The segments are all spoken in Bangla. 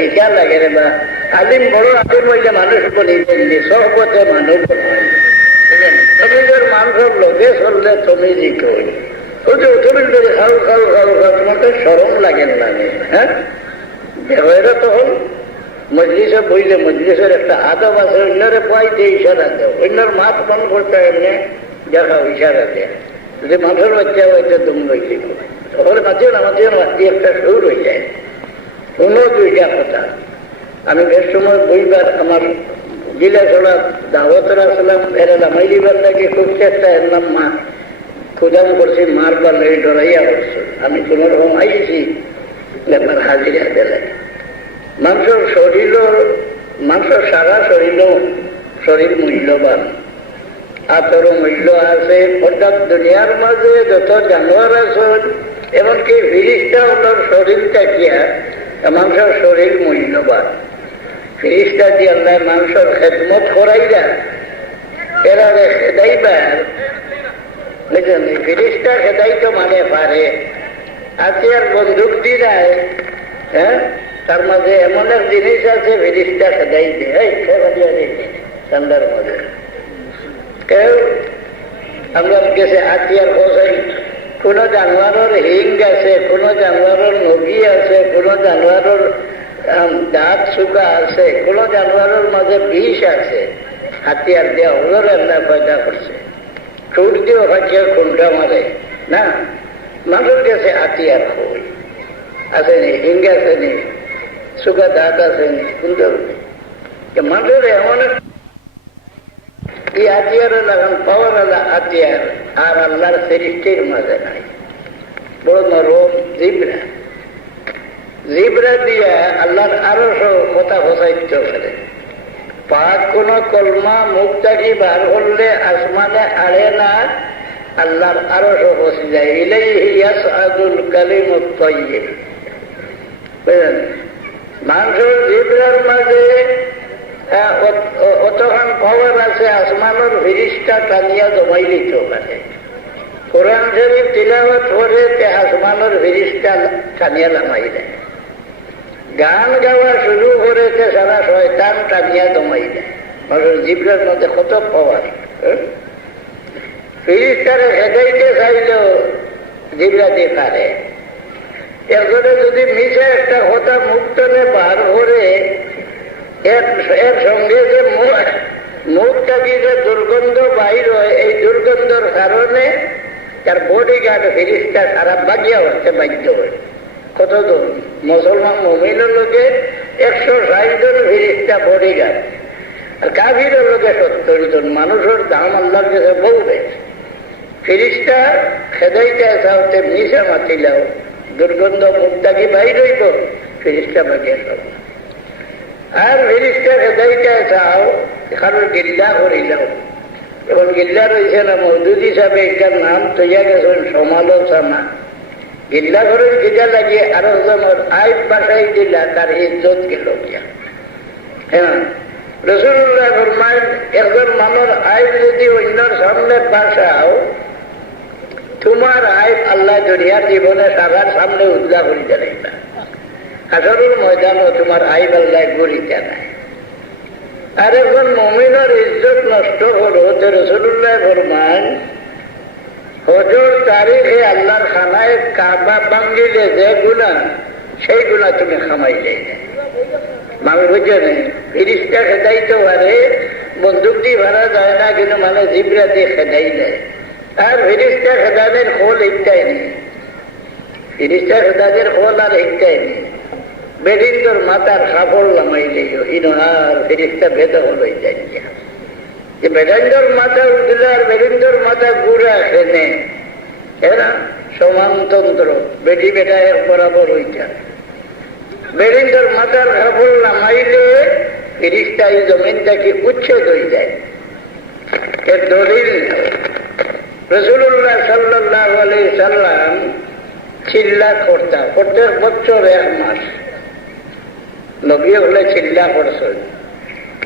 ইচ্ছা লাগে রে বা আলিম বড় আলিম হইলে মানুষ বলি সহপথে মানুষ তমিজের মানুষ লোকে চললে তমিজি কই তমিজ করে খাও খাও খাও খাও তোমার তো সরম লাগেন না হ্যাঁ দেহেরা তখন মজলিসে বইলে মজলিসের একটা আদব আছে অন্যরে পাইতে ইশারা দেও অন্যর মাছ বন্ধ করতে এমনি দেখাও ইশারা দেয় যদি মানুষের বাচ্চা হয়তো দুম রয়েছে তখন মাঝে না মাঝে একটা সুর হয়ে যায় কোনো দুইটা কথা আমি বেশ সময় বইবার আমার জিলা ছড়া দাওয়াতের আসলাম এরা লামাইলিবার লাগে খুব চেষ্টা এর নাম মা খুদাম করছি মারবার লাগে ডরাইয়া করছে আমি কোনো রকম আইছি ব্যাপার হাজিরা দেয় মানুষের সারা শরীর মূল্যবান আতর মূল্য আছে অর্থাৎ দুনিয়ার মাঝে যত জানোয়ার আছে এমনকি ফিরিস্তা ওনার শরীর থাকিয়া মানুষের শরীর মূল্যবান ফিরিস্তা দিয়ে আল্লাহ মানুষের খেদমত করাইরা এরা খেদাইবার বুঝলেন ফিরিস্তা খেদাই তো মানে পারে আজকে আর বন্দুক দিরায় হ্যাঁ তার মাঝে এমন এক জিনিস আছে ফিরিস্তা খেদাই দেয় ঠান্ডার মধ্যে কেউ আমরা গেছে হাতিয়ার বসাই কোন জানোয়ারের হিং আছে কোন জানোয়ারের নগি আছে কোন জানোয়ারের দাঁত শুকা আছে কোন জানোয়ারের মাঝে বিষ আছে হাতিয়ার দেওয়া ওদের রান্না পয়দা করছে চুট দিয়ে হাতিয়ার কোনটা মারে না মানুষ গেছে হাতিয়ার হই আসেনি হিং আসেনি শুকা দাঁত আসেনি সুন্দর মানুষের এমন এই হাতিয়ার লাগান পাওয়ার আল্লাহ হাতিয়ার আর আল্লাহর সৃষ্টির মাঝে নাই বড় নরম জিবরা দিয়া আল্লাহর আরো কথা ফসাইতে পারে পাক কোন কলমা মুখ থাকি বার করলে আসমানে আড়ে না আল্লাহর আরো ফসি যায় ইলাইহি ইয়াসআদুল কালিমুত তাইয়্যিব বুঝলেন মানুষের জিবরার মাঝে অতখান পাওয়ার আছে আসমানের ফিরিস্তা টানিয়া জমাই দিতে পারে কোরআন শরীফ তিলাওয়াত করে আসমানের ফিরিস্তা টানিয়া নামাই দেয় গান গাওয়া শুরু করেছে সারা শয়তান টানিয়া জমাই দেয় মানুষের জিবরার মধ্যে কত পাওয়ার ফিরিস্তারে হেদাইতে চাইলেও জিবরা দিয়ে পারে এরপরে যদি মিশে একটা কথা মুক্তনে বার করে এর সঙ্গে যে মুখ থাকি যে দুর্গন্ধ বাইর হয় এই দুর্গন্ধর কারণে তার বডি গার্ড ফিরিস্তা খারাপ বাগিয়া হচ্ছে বাধ্য হয় কতজন মুসলমান মুমিনের লোকে 160 জন ফিরিস্তা বডি গার্ড আর কাফিরের লোকে 70 জন মানুষের দাম আল্লাহর কাছে বহু বেশি ফিরিস্তা খেদাইতে চাওতে মিশে মাতিলাও দুর্গন্ধ মুখ থাকি বাইর হইব ফিরিস্তা বাগিয়া সব আর ফিরিস্তা খেদাইতে চাও কারণ গিল্লা করিলাও এবং গিল্লা রয়েছে না মৌদুদ হিসাবে এটার নাম তৈয়া গেছেন সমালোচনা গিল্লা করে গিজা লাগিয়ে আরো জনের আইব বাসাই দিলা তার ইজ্জত গেল হ্যাঁ রাসূলুল্লাহ ফরমায় একজন মানুষ আইব যদি অন্যর সামনে বাসাও তোমার আইব আল্লাহ দুনিয়ার জীবনে সবার সামনে উজ্জা করি জানাই না হাসরের ময়দানও তোমার আইব আল্লাহ গড়িতে নাই আর এখন মুমিনের ইজ্জত নষ্ট হলো তো রাসূলুল্লাহ ফরমান হজর তারিখে আল্লাহর খানায় কাবা ভাঙ্গিলে যে গুণা সেই গুণা তুমি খামাইলে মানুষ বুঝে নেই ফিরিস্তা খেদাইতে পারে বন্দুক দিয়ে ভাড়া যায় না কিন্তু মানে জিবরা দিয়ে খেদাই নেয় আর ফিরিস্তা খেদানের খোল একটাই নেই ফিরিস্তা খেদাদের খোল আর একটাই নেই বেরিন্দর মাতার সাফল নামাইলে ইনহার ফিরিস্তা ভেদ হলোই যাই যে বেরিন্দর মাথা উঠলে আর বেরিন্দর মাথা গুড়া খেনে এরা সমানতন্ত্র বেটি বেটা এক বরাবর হইতা বেরিন্দর মাথার সাফল নামাইলে ফিরিস্তা এই জমিনটাকে উচ্ছেদ হয়ে যায় এর দলিল রাসূলুল্লাহ সাল্লাল্লাহু আলাইহি সাল্লাম চিল্লা করতাম প্রত্যেক বছর 1 মাস নবী হলে চিল্লা করছেন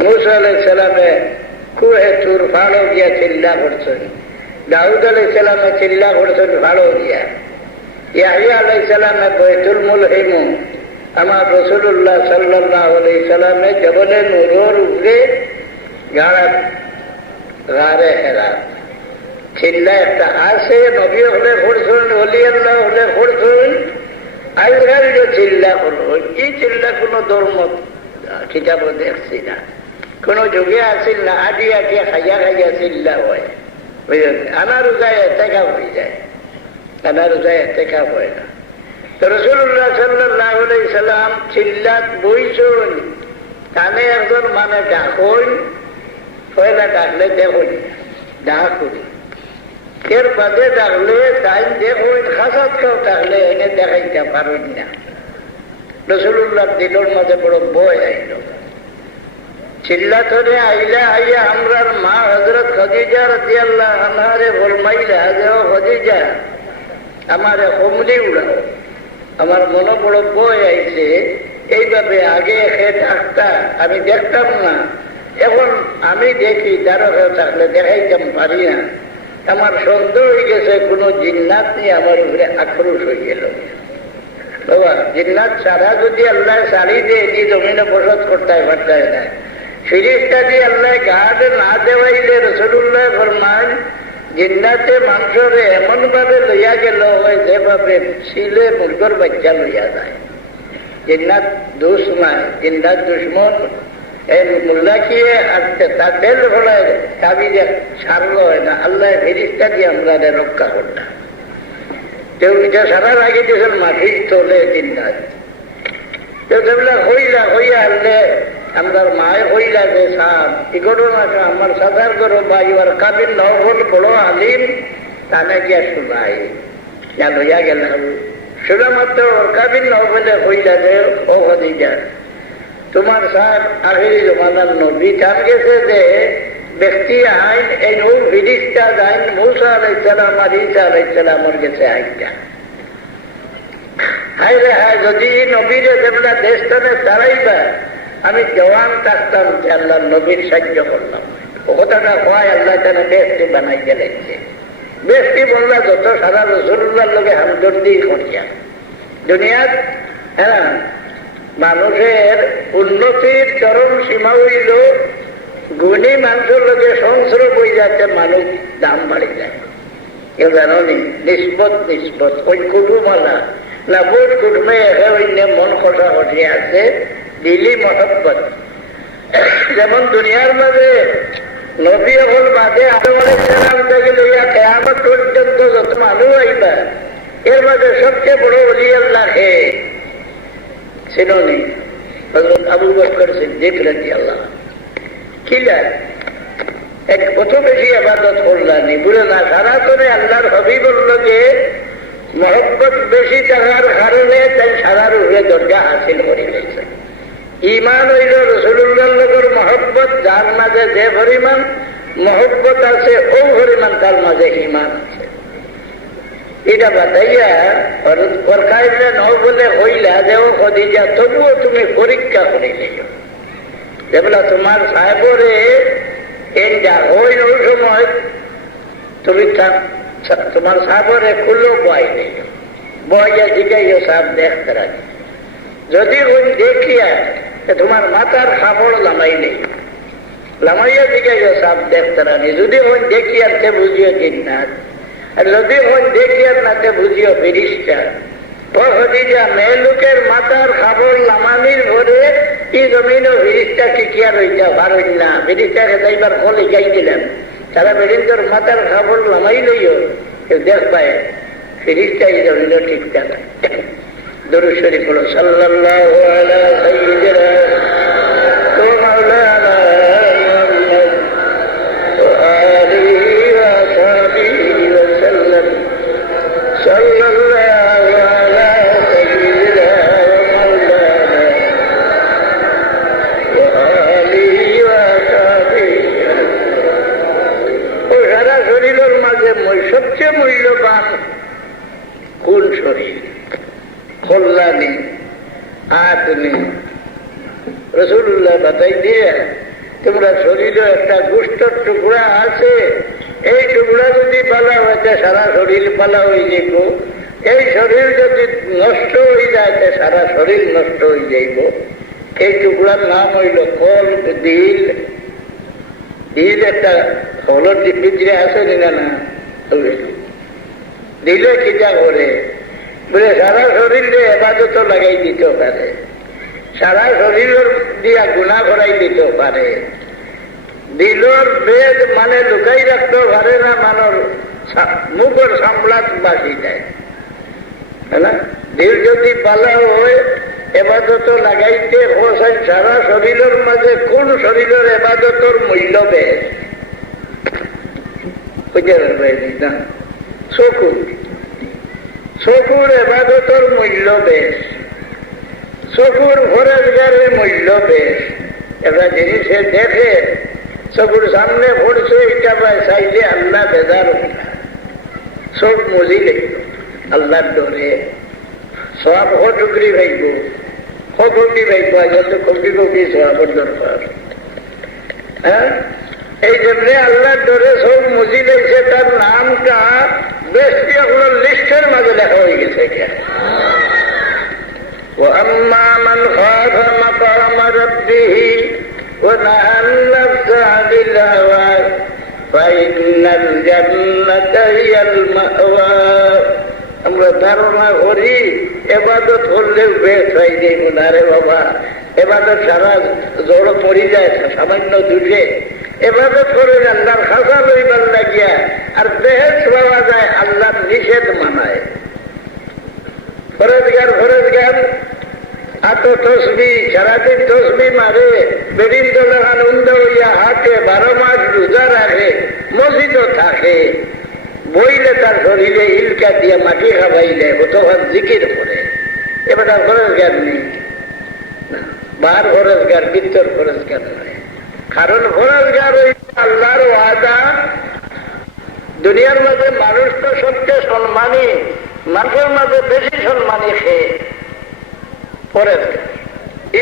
মুসা আলাইহিস সালামে কুহে তুর ফাড়ো দিয়া চিল্লা করছেন দাউদ আলাইহিস সালামে চিল্লা করছেন ফাড়ো দিয়া ইয়াহইয়া আলাইহিস সালামে বাইতুল মুলহিম আমার রাসূলুল্লাহ সাল্লাল্লাহু আলাইহি সাল্লামে জবলে নূরের উপরে গারে হেরা চিল্লা একটা আছে, নবী হলে পড়ছেন, ওলি আল্লাহ হলে পড়ছেন, আইরার যে চিল্লা হলো, এই চিল্লা কোনো ধর্ম কিতাবও দেখছি না, কোনো যুগে আসিল না, আটি আটিয়া খাইয়া খাইয়া চিল্লা হয়, বুঝলেন? আনা রোজায় এতেকা হয়ে যায়, আনা রোজায় এতেকা হয় না। তো রাসূলুল্লাহ সাল্লাল্লাহু আলাইহি সাল্লাম চিল্লাত বইছেন, কানে একজন মানে ডাকইন, পয়লা ডাকলে দেখুন, ডাকুন, এর বাদে ডাকলে তাই দেখুন, খাসাত কেউ ডাকলে এনে দেখাইতে পারেন না। রাসূলুল্লাহর দিলের মাঝে বড় ভয় আইল, চিল্লাতনে আইলা আইয়া আমরার মা হযরত খাদিজা রাদিয়াল্লাহু আনহারে ফরমাইলা যে ও খাদিজা, আমারে কমলি উড়াও, আমার মনে বড় ভয় আইছে, এইভাবে আগে এসে ডাক্তার আমি দেখতাম না, এখন আমি দেখি তারও থাকলে দেখাইতাম পারি না, আমার সন্দেহ হয়ে গেছে কোনো জিন্নাত নিয়ে আমার উপরে আক্রোশ হয়ে গেল। বাবা, জিন্নাত ছাড়া যদি আল্লাহ শাড়ি দিয়ে এই জমিনে বসত করতে পারতে না, ফিরিস্তা দিয়ে আল্লাহ গাঢ় না দেওয়াইলে রাসূলুল্লাহ ফরমান জিন্নাতে মানুষরে এমন ভাবে লইয়া গেল হয় যেভাবে ছিলে মুরগর বাচ্চা লইয়া যায়। জিন্নাত দোষ নাই, জিন্নাত দুশ্মন। এই মোল্লা কি তার তেল ফলায় তাবিজে ছাড়লো হয় না, আল্লাহ ফিরিস্তা দিয়ে আমরা রক্ষা করলাম। কেউ এটা সারার আগে যখন মাটি চলে জিন্নাত, কেউ সেগুলা হইলা হইয়া আনলে আমরা মায় হইলা গো সাপ এই ঘটনাটা আমার সাধার করো বা ইবার কাবিন নহল বড় আলিম তানে গিয়া শোনাই যা লইয়া গেলাম, শোনা মাত্র ওর কাবিন নহলে হইলা যে ও খাদিজা, তোমার সাহেব আখেরি জমানার নবী জান গেছে যে ব্যক্তি আইন এই নূর ফিরিস্তা আইন মূসা আলাইহিস সালাম আর ঈসা আলাইহিস সালামের গেছে আইনটা। হায় রে হায়, যদি নবীরে যেগুলা দেশটানে তারাইবা আমি জওয়ান থাকতাম যে আল্লাহ নবীর সাহায্য করলাম। ও কথাটা হয় আল্লাহ তারা বেশটি বানাই গেলেছে। বেশটি বললা যত সারা রাসূলুল্লাহর লগে হামদর্দি করিয়া দুনিয়াত, হ্যাঁ, মানুষের উন্নতির চরম সীমা হইল গুণী মানুষের লোকে সংস্রব হয়ে যাচ্ছে, মানুষ দাম বাড়ি যায়। কেউ জানো নি নিষ্পত নিষ্পত ওই কুটুমালা না বোধ কুটুমে এসে অন্য মন খসা খসি আছে দিলি মহব্বত। যেমন দুনিয়ার মাঝে নবী হল বাদে আদম আলাইহিস সালাম থেকে লইয়া কিয়ামত পর্যন্ত যত মানুষ আইবা এর মাঝে সবচেয়ে বড় ওলি আল্লাহ হে ছিলনি হযরত আবু বকর সিদ্দিক রাদিয়াল্লাহু আনহু। কিলা এক কত বেশি ইবাদত করলানি বলে না, সারা করে আল্লাহর হাবিবুর লগে মহব্বত বেশি থাকার কারণে তাই সারার উপরে দরজা হাসিল করে গেছে। ইমান হইল রাসূলুল্লাহর লগের মহব্বত, যার মাঝে যে পরিমাণ মহব্বত আছে ও পরিমাণ তার মাঝে ইমান আছে। এটা বাতাইয়া ওরকাইলে ন বলে হইলা যে ও খাদিজা তবুও তুমি পরীক্ষা করে নিও, যেগুলা তোমার সাহেবরে যা ওই ওই সময় তুমি তোমার সাহেবরে খুলো বয় নেই, বইয়া জিগাইও সাহেব দেখতে রাখি, যদি ওই দেখিয়া তোমার মাথার কাপড় লামাই নেই, লামাইয়া জিগাইও সাহেব দেখতে রাখি, যদি ওই দেখিয়া তে বুঝিও জিন্নাত, আর যদি ওই দেখিয়ার নাতে বুঝিও ফিরিস্তা। ও খাদিজা, মেয়ে লোকের মাথার কাপড় লামানির ভরে কি জমিনও ফিরিস্তা টিকিয়া রইয়া পারেন না, ফিরিস্তাকে যাইবার ফলে যাই দিলাম, সারা বেরিন্দর মাথার কাপড় লামাই লইও কেউ দেখবায় ফিরিস্তা এই জমিন ঠিক থাকে। দরুদ শরীফ পড়ো, সাল্লাল্লাহু আলা সাইয়্যিদিনা ওয়া মাওলানা মুহাম্মদ ওয়া আলিহি ওয়া সাহবিহি ওয়া সাল্লাম। সাল্লাল্লাহু আলা সাইয়্যিদিনা ওয়া মাওলানা ওয়া আলিহি ওয়া সাহবিহি। ও সারা শরীরের মাঝে সবচেয়ে মূল্যবান কোন শরীর? কল্যাণী আতনি রাসূলুল্লাহ বাতাই দিয়ে তোমরা শরীরে একটা গোষ্ঠর টুকরা আছে, এই টুকরা যদি পালা হয়েছে সারা শরীর পালা হয়ে যেত, এই শরীর যদি নষ্ট হয়ে যায় সারা শরীর নষ্ট হয়ে যাইব। এই টুকরার নাম হইল কল্প, দিল। দিল একটা হলর ভিতরে আছে না, না দিলে কিটা করে বলে সারা শরীরে এবাদত লাগাই দিতে পারে, সারা শরীরের দিয়া গুণা করাই দিতে পারে। দিলর বেদ মানে লুকাই রাখতে পারে না, মানর মুখের সামলাত বাসি যায় না। দিল যদি পালা হয় এবাদত লাগাইতে হোসাই সারা শরীরের মাঝে কোন শরীরের এবাদতর মূল্য বেশ না, চকুর, চকুর এবাদতর মূল্য বেশ, চকুর ফরেজগারের মূল্য বেশ। একটা জিনিসে দেখে চকুর সামনে পড়ছে এটা পায় চাইলে আল্লাহ বেজার চোখ মজিলে আল্লাহর ডরে সব টুকরি ভাইব, কোটি ভাইব, যত কোটি কোটি সবের দরকার। হ্যাঁ, এই জন্য আল্লাহর ডরে সব মজি লেগেছে। তার নামটা বেশি আপনার লিস্টের মাঝে লেখা হয়ে গেছে। وأما من خاف مقام ربه ونهى النفس عن الهوى فإن الجنة هي المأوى। আমরা ধারণা করি এবাদত করলেও বেশ হয়ে যাইব না রে বাবা, এবাদত সারা জড় পড়ি যায় সামান্য দুটে এবাদত করে আল্লাহর খাসা লইবার লাগিয়া আর বেহেস পাওয়া যায় আল্লাহর নিষেধ মানায়। ফরেজগার এত তসবি সারাদিন তসবি মারে, বেদিন দলের আনন্দ হইয়া হাতে 12 মাস রোজা রাখে, মসজিদও থাকে, বইলে তার শরীরে ইলকা দিয়ে মাটি খাবাইলে অতক্ষণ জিকির করে। এবার আর ফরেজগার নেই, বার ফরেজগার, ভিতর ফরেজগার নয়। কারণ ফরেজগার ওই আল্লাহর ওয়াদা। দুনিয়ার মাঝে মানুষ তো সবচেয়ে সম্মানী, মানুষের মাঝে বেশি সম্মানী সে ফরেজগার।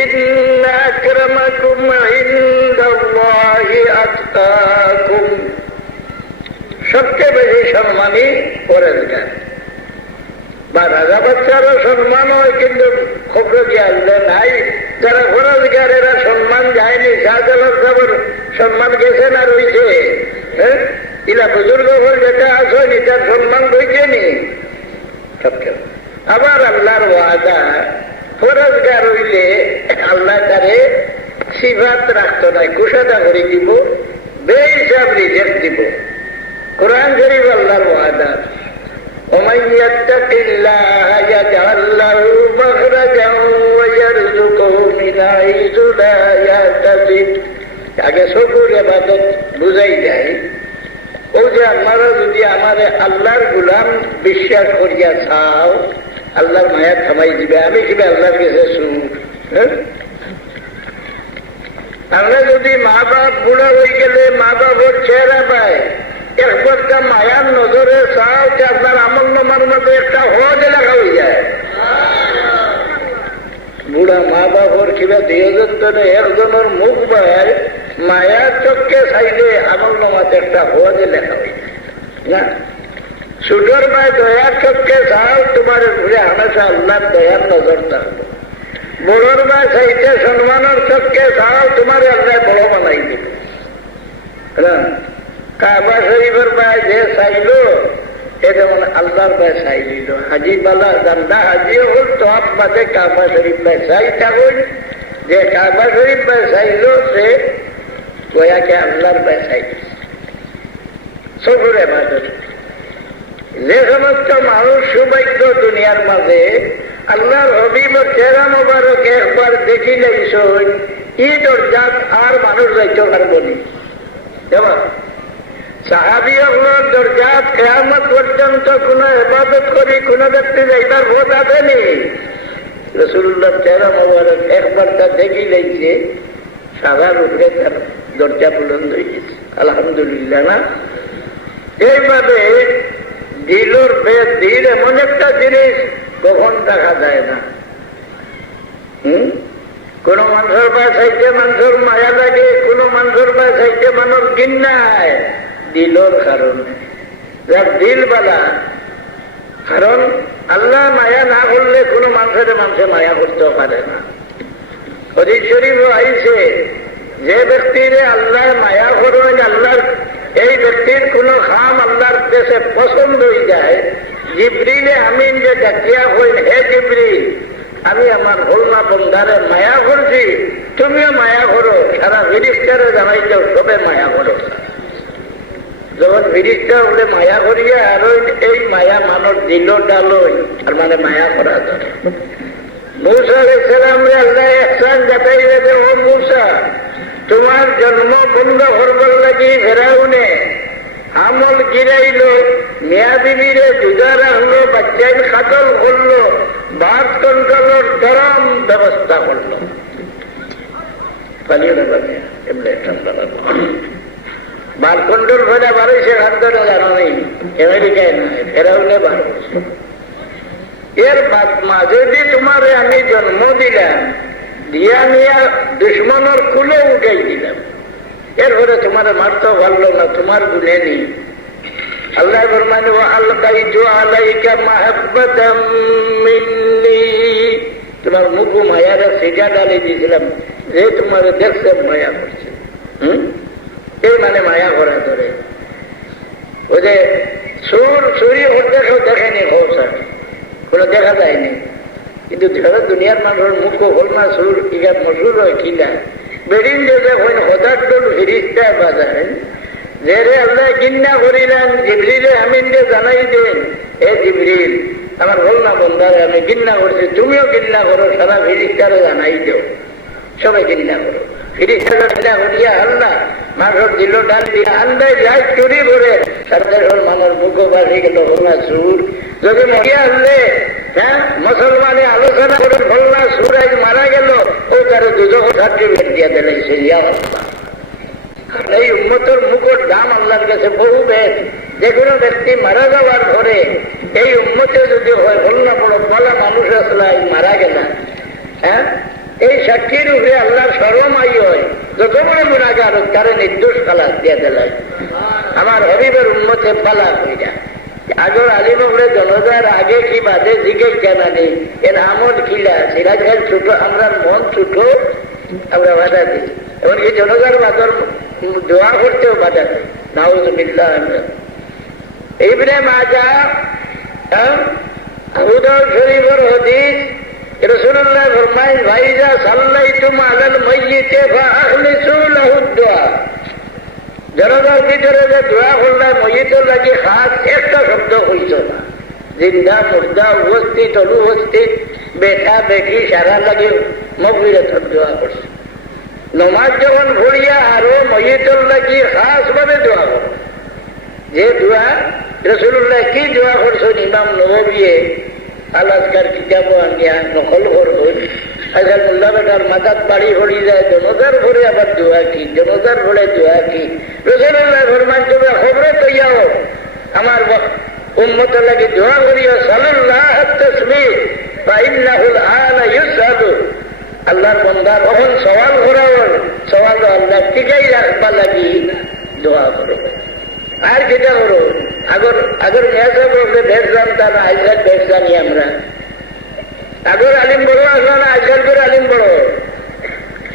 ইন্না আকরামাকুম ইনদাল্লাহি আতকাকুম, সবচেয়ে বেশি সম্মানী ফরেজগার। বা রাজা বাচ্চারও সম্মান হয়, কিন্তু খবরকে আসলে নাই। যারা ফরেজগার এরা সম্মান যায়নি, শাহজালাল সাহেবের সম্মান গেছে না রয়েছে। হ্যাঁ, ইলা বুজুর্গ হল যেটা আসেনি তার সম্মান রয়েছে নি। আবার আল্লাহর ওয়াদা ফরেজগার হইলে আল্লাহ তারে সিফাত রাখতো নাই, কুশাদা করে দিব, বেহিসাব রিজেক্ট দিব। কোরআন শরীফ আল্লাহর ওয়াদা, ومن يتق الله يجعل له مخرجا ويرزقه من حيث لا يحتسب। আগে সবুর ইবাদত বুঝাই যায়। ও যে আপনারা যদি আমাদের আল্লাহর গুলাম বিশ্বাস করিয়া চাও, আল্লাহর মায়া থামাই দিবে। আমি কিভাবে আল্লাহর কাছে শুন? আমরা যদি মা বাপ বুড়া হয়ে গেলে মা বাপের চেহারা পায়, একবার মায়ার নজরে চাও যে আপনার আমল নামার মধ্যে একটা হজ লেখা হয়ে যায়। বুড়া মা বাপর কিবা 2000 জনে একজনের মুখ বায় মায়ার চোখকে চাইলে আমল নামাতে একটা হজ লেখা হয়ে যায় না। ছোটর মায় দয়ার চোখকে চাও, তোমার ঘুরে হামেশা আল্লাহর দয়ার নজর থাকবো। বড়োর মায় চাইতে সম্মানের চোখকে চাও, তোমার আল্লাহ বড় বানাই দেবে। কাবা শরীফের পায়ে যে চাইল এ যেমন আল্লাহর পায়ে চাই দিল। হাজি বালা দান্দা হাজি হল তো আপনাকে কাবা শরীফ পায়ে চাই থাকুন। যে কাবা শরীফ পায়ে চাইল সে গোয়াকে আল্লাহর পায়ে চাই দিচ্ছে। সবুর এবাদত। যে সমস্ত মানুষ সৌভাগ্য দুনিয়ার মাঝে আল্লাহর হবিবর চেহারা মোবারক একবার দেখি লাইছ, ঈদর জাত আর মানুষ যাইতে পারবো নি। সাহাবী হলের দরজাত কিয়ামত পর্যন্ত কোন ইবাদত করি কোন ব্যক্তি যাইবার বোধ আসেনি। রাসূলুল্লাহ চেহারা মোবারক একবার তা দেখি লাইছে, সাদার উপরে তার দরজা বুলন্দ হয়ে গেছে। আলহামদুলিল্লাহ না। এইভাবে দিলর বেদ, দিল এমন একটা জিনিস কখন দেখা যায় না। কোন মানুষের পায়ে চাইতে মানুষের মায়া লাগে, কোন মানুষের পায়ে চাইতে মানুষ ঘৃণায়, দিলর কারণে। যার দিল বালা, কারণ আল্লাহ মায়া না করলে কোনো মানুষের মায়া করতেও পারে না। হাদিস শরীফ আইছে, যে ব্যক্তিরে আল্লাহ মায়া করেন, আল্লাহর এই ব্যক্তির কোন খাম আল্লাহর দেশে পছন্দ হয়ে যায়, জিবরিলে আমিন যে ডাকিয়া হইন, হে জিবরিল, আমি আমার ভোলনা বন্ধারে মায়া করছি, তুমিও মায়া করো। সারা ফিরিস্তারে জানাইতে সবে মায়া করো। যখন ফিরিস্তা বলে মায়া করিয়া আর এই মায়া মানুষ দিল ডালই, আর মানে মায়া করা যায়। মূসা আলাইহিস সালামরে আল্লাহ ইহসান জাতাইলে যে, ও মূসা, তোমার জন্ম বন্ধ করবার লাগি ফেরাউনে আমল গিরাইল, মিয়া বিবিরে জুদা রাখলো, বাচ্চাই খাতল করলো, বাস কন্ট্রোলের চরম ব্যবস্থা করলো। পালিয়ে না পালিয়ে এমনি ঠান্ডা লাগলো। বার কন্ট্রোল করে বারোই সেখান ধরে জানো নেই, আমেরিকায় নয়, ফেরাউনে বার করছে। এর মাঝে যে তোমার আমি জন্ম দিলাম, দিয়া নিয়া দুশ্মনের কুলে উঠাই দিলাম, এরপরে তোমার মারতে পারলো না, তোমার গুণে নেই। আল্লাহ ফরমান, আলকাইতু আলাইকা মাহাব্বাতাম মিন্নি, তোমার মুখ মায়ারে সিজা ডালে দিয়েছিলাম, যে তোমার দেখছে মায়া করছে। এই মানে মায়া করা ধরে। ওই যে চুরি হতে দেখেনি, হোসা কোনো দেখা যায়নি, কিন্তু দুনিয়ার মানুষের মুখ হল না সুর, ইগা মশুর হয় কিনা বেরিন যে হঠাৎ ফিরিস্তা বাজারেন, যে রে আল্লাহ গিন্না করিলেন, জিবরিলে আমিন যে জানাই দেন, এ জিবরিল, আমার হল না বন্ধারে আমি গিন্না করছি, তুমিও গিন্না করো, সারা ফিরিস্তারে জানাই দেও, সবাই গিন্না করো। ফিরিস্তারা গিন্না করিয়া আল্লাহ মানুষ দিল ডাল দিয়া আন্দায় যাই চুরি করে সারা মানুষ মুখ বাসি গেল হল্লা সুর। যদি মরিয়া হলে হ্যাঁ মুসলমানে আলোচনা করে হল্লা সুর আজ মারা গেল, ও তার দুজক সার্টিফিকেট দিয়ে দিলেছে। এই উন্মতের মুখের দাম আল্লাহর কাছে বহু বেশ। যে কোনো ব্যক্তি মারা যাওয়ার পরে এই উন্মতে যদি হয় হল্লা বড় বলা মানুষ আসলে মারা গেল, হ্যাঁ এই সাক্ষীর উপরে আল্লাহর সরমাই হয়, যত বড় গুণাগার তারে নির্দোষ খালাস দিয়ে দিল। আমার হরিবের উন্মতে পালা হয়ে যায়। আগর আলিমরে জনতার আগে কি বাদে দিকে জানা নেই, এর আমল কিলা সিরাজগাল ছোট, আমরা মন ছোট, আমরা বাধা দিই। এমনকি জনতার বাদর দোয়া করতেও বাধা দিই। নাউজুবিল্লাহ। ইবনে মাজা আবু দাউদ শরীফের হাদিস, রাসূলুল্লাহ ফরমায়, ভাইজা সাল্লাইতুম আলাল মাইয়িতি ফাআখলিসু লাহু দুআ। জনতার ভিতরে যে দোয়া করলে মইয়িতের লাগি খাস একটা শব্দ হইছ না। জিন্দা মুর্দা উপস্থিত অনুপস্থিত বেটা বেটি সারা লাগে মগফিরাতের দোয়া করছে। নমাজ যখন ভরিয়া আরো মইয়িতের লাগি খাস ভাবে দোয়া করো। যে দোয়া রাসূলুল্লাহ কি দোয়া করছেন, ইমাম নববীয়ে আলাজকার কিতাব আনিয়া নকল করবেন। আজকাল মোল্লা বেটার মাথার বাড়ি ভরি যায়, জনতার ভরে আবার দোয়া কি, জনতার ভরে দোয়া কি। রাসূলুল্লাহ ফরমান, তোমরা খবরে তৈয়াও আমার উম্মতের লাগি দোয়া করিও, সাল্লাল্লাহ তাসবিহ ফাইন্নাহুল আনা ইউসালু। আল্লাহর বান্দার কখন সওয়াল করাও, সওয়াল আল্লাহ ঠিকই রাখবা লাগি দোয়া করো। আর যেটা করো, আগর মেয়াজা বললে বেশ জানতাম না, আজকাল বেশ জানি আমরা। আগর আলিম বড় আসলো না, আজকাল করে আলিম বড়।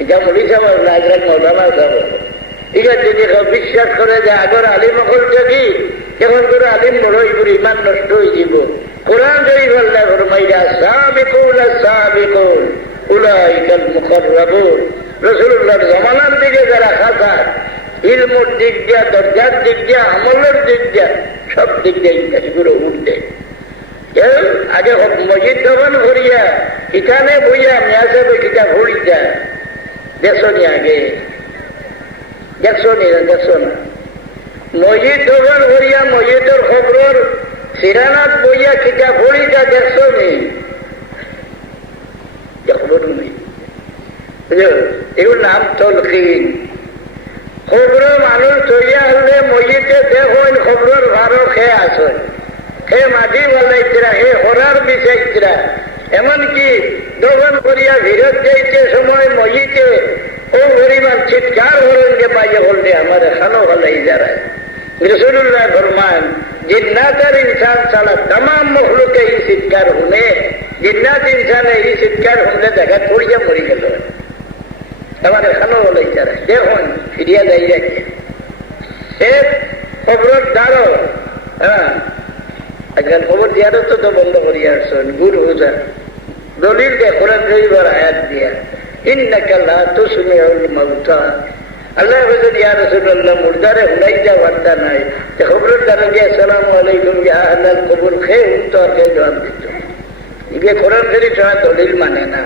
এটা মরি যাব না, আজকাল মৌলানা যাব। ঠিক আছে, যদি বিশ্বাস করে যে আগর আলিম করছে কি, কেমন করে আলিম বড় করে ইমান নষ্ট হয়ে যাব। কোরআন শরীফ আল্লাহ ফরমাইয়া, সাবিকুন সাবিকুন উলাইকাল মুকাররাবুন। রাসূলুল্লাহর জামানার দিকে যারা খাসা, ইলমুর দিক দিয়া, দরজার দিক দিয়া, আমলের দিক দিয়া, সব দিক দিয়ে কাজগুলো উঠতে। কেউ আগে মসজিদ ভবন ভরিয়া এখানে বইয়া মেয়াজে কিতা ভরি যায়, দেখছো নি আগে? দেখছো নি? দেখছো না? মসজিদ ভবন ভরিয়া মসজিদের খবর সিরানাথ বইয়া কিতা ভরি যা দেখছো নি? খবর নেই। এগুলো নাম তলকিন। খবর মানুষ তৈয়া হলে মসজিদে দেখুন খবর ভারো খেয়ে আসুন, হে মাটি বলাইছিরা, হে হরার বিষয়ছিরা। এমনকি দোকান করিয়া ভিড়ত যাইতে সময় মসজিদে ও পরিমাণ চিৎকার হলেন যে পাইয়ে বললে আমার এখানো হলাই যারা। রাসূলুল্লাহ ফরমান, जिन्नात और इंसान साला तमाम मखलूक এই চিৎকার শুনে জিন্নাত ইনসানে এই চিৎকার শুনলে দেখা পড়িয়া মরি গেল আমার এখানো বলে ইচ্ছারা দেখুন ফিরিয়া যাই রাখে সে খবর দ্বারো হ্যাঁ আজকাল খবর দিয়ারও তো বন্ধ করিয়া আসছেন গুরু হুজা দলিল দে কোরআন শরীফের আয়াত দিয়া ইন্নাকা লা তুসমিউল মাউতা আল্লাহ হুজুর ইয়া রাসূলুল্লাহ মুর্দারে হুনাইয়া ওয়ার্তা নাই যে খবরের দ্বারা যে আসসালামু আলাইকুম ইয়া আহলাল কবর খেয়ে উত্তর কে জবাব দিত ये कुरान शरीफ थोड़ा दलील माने ना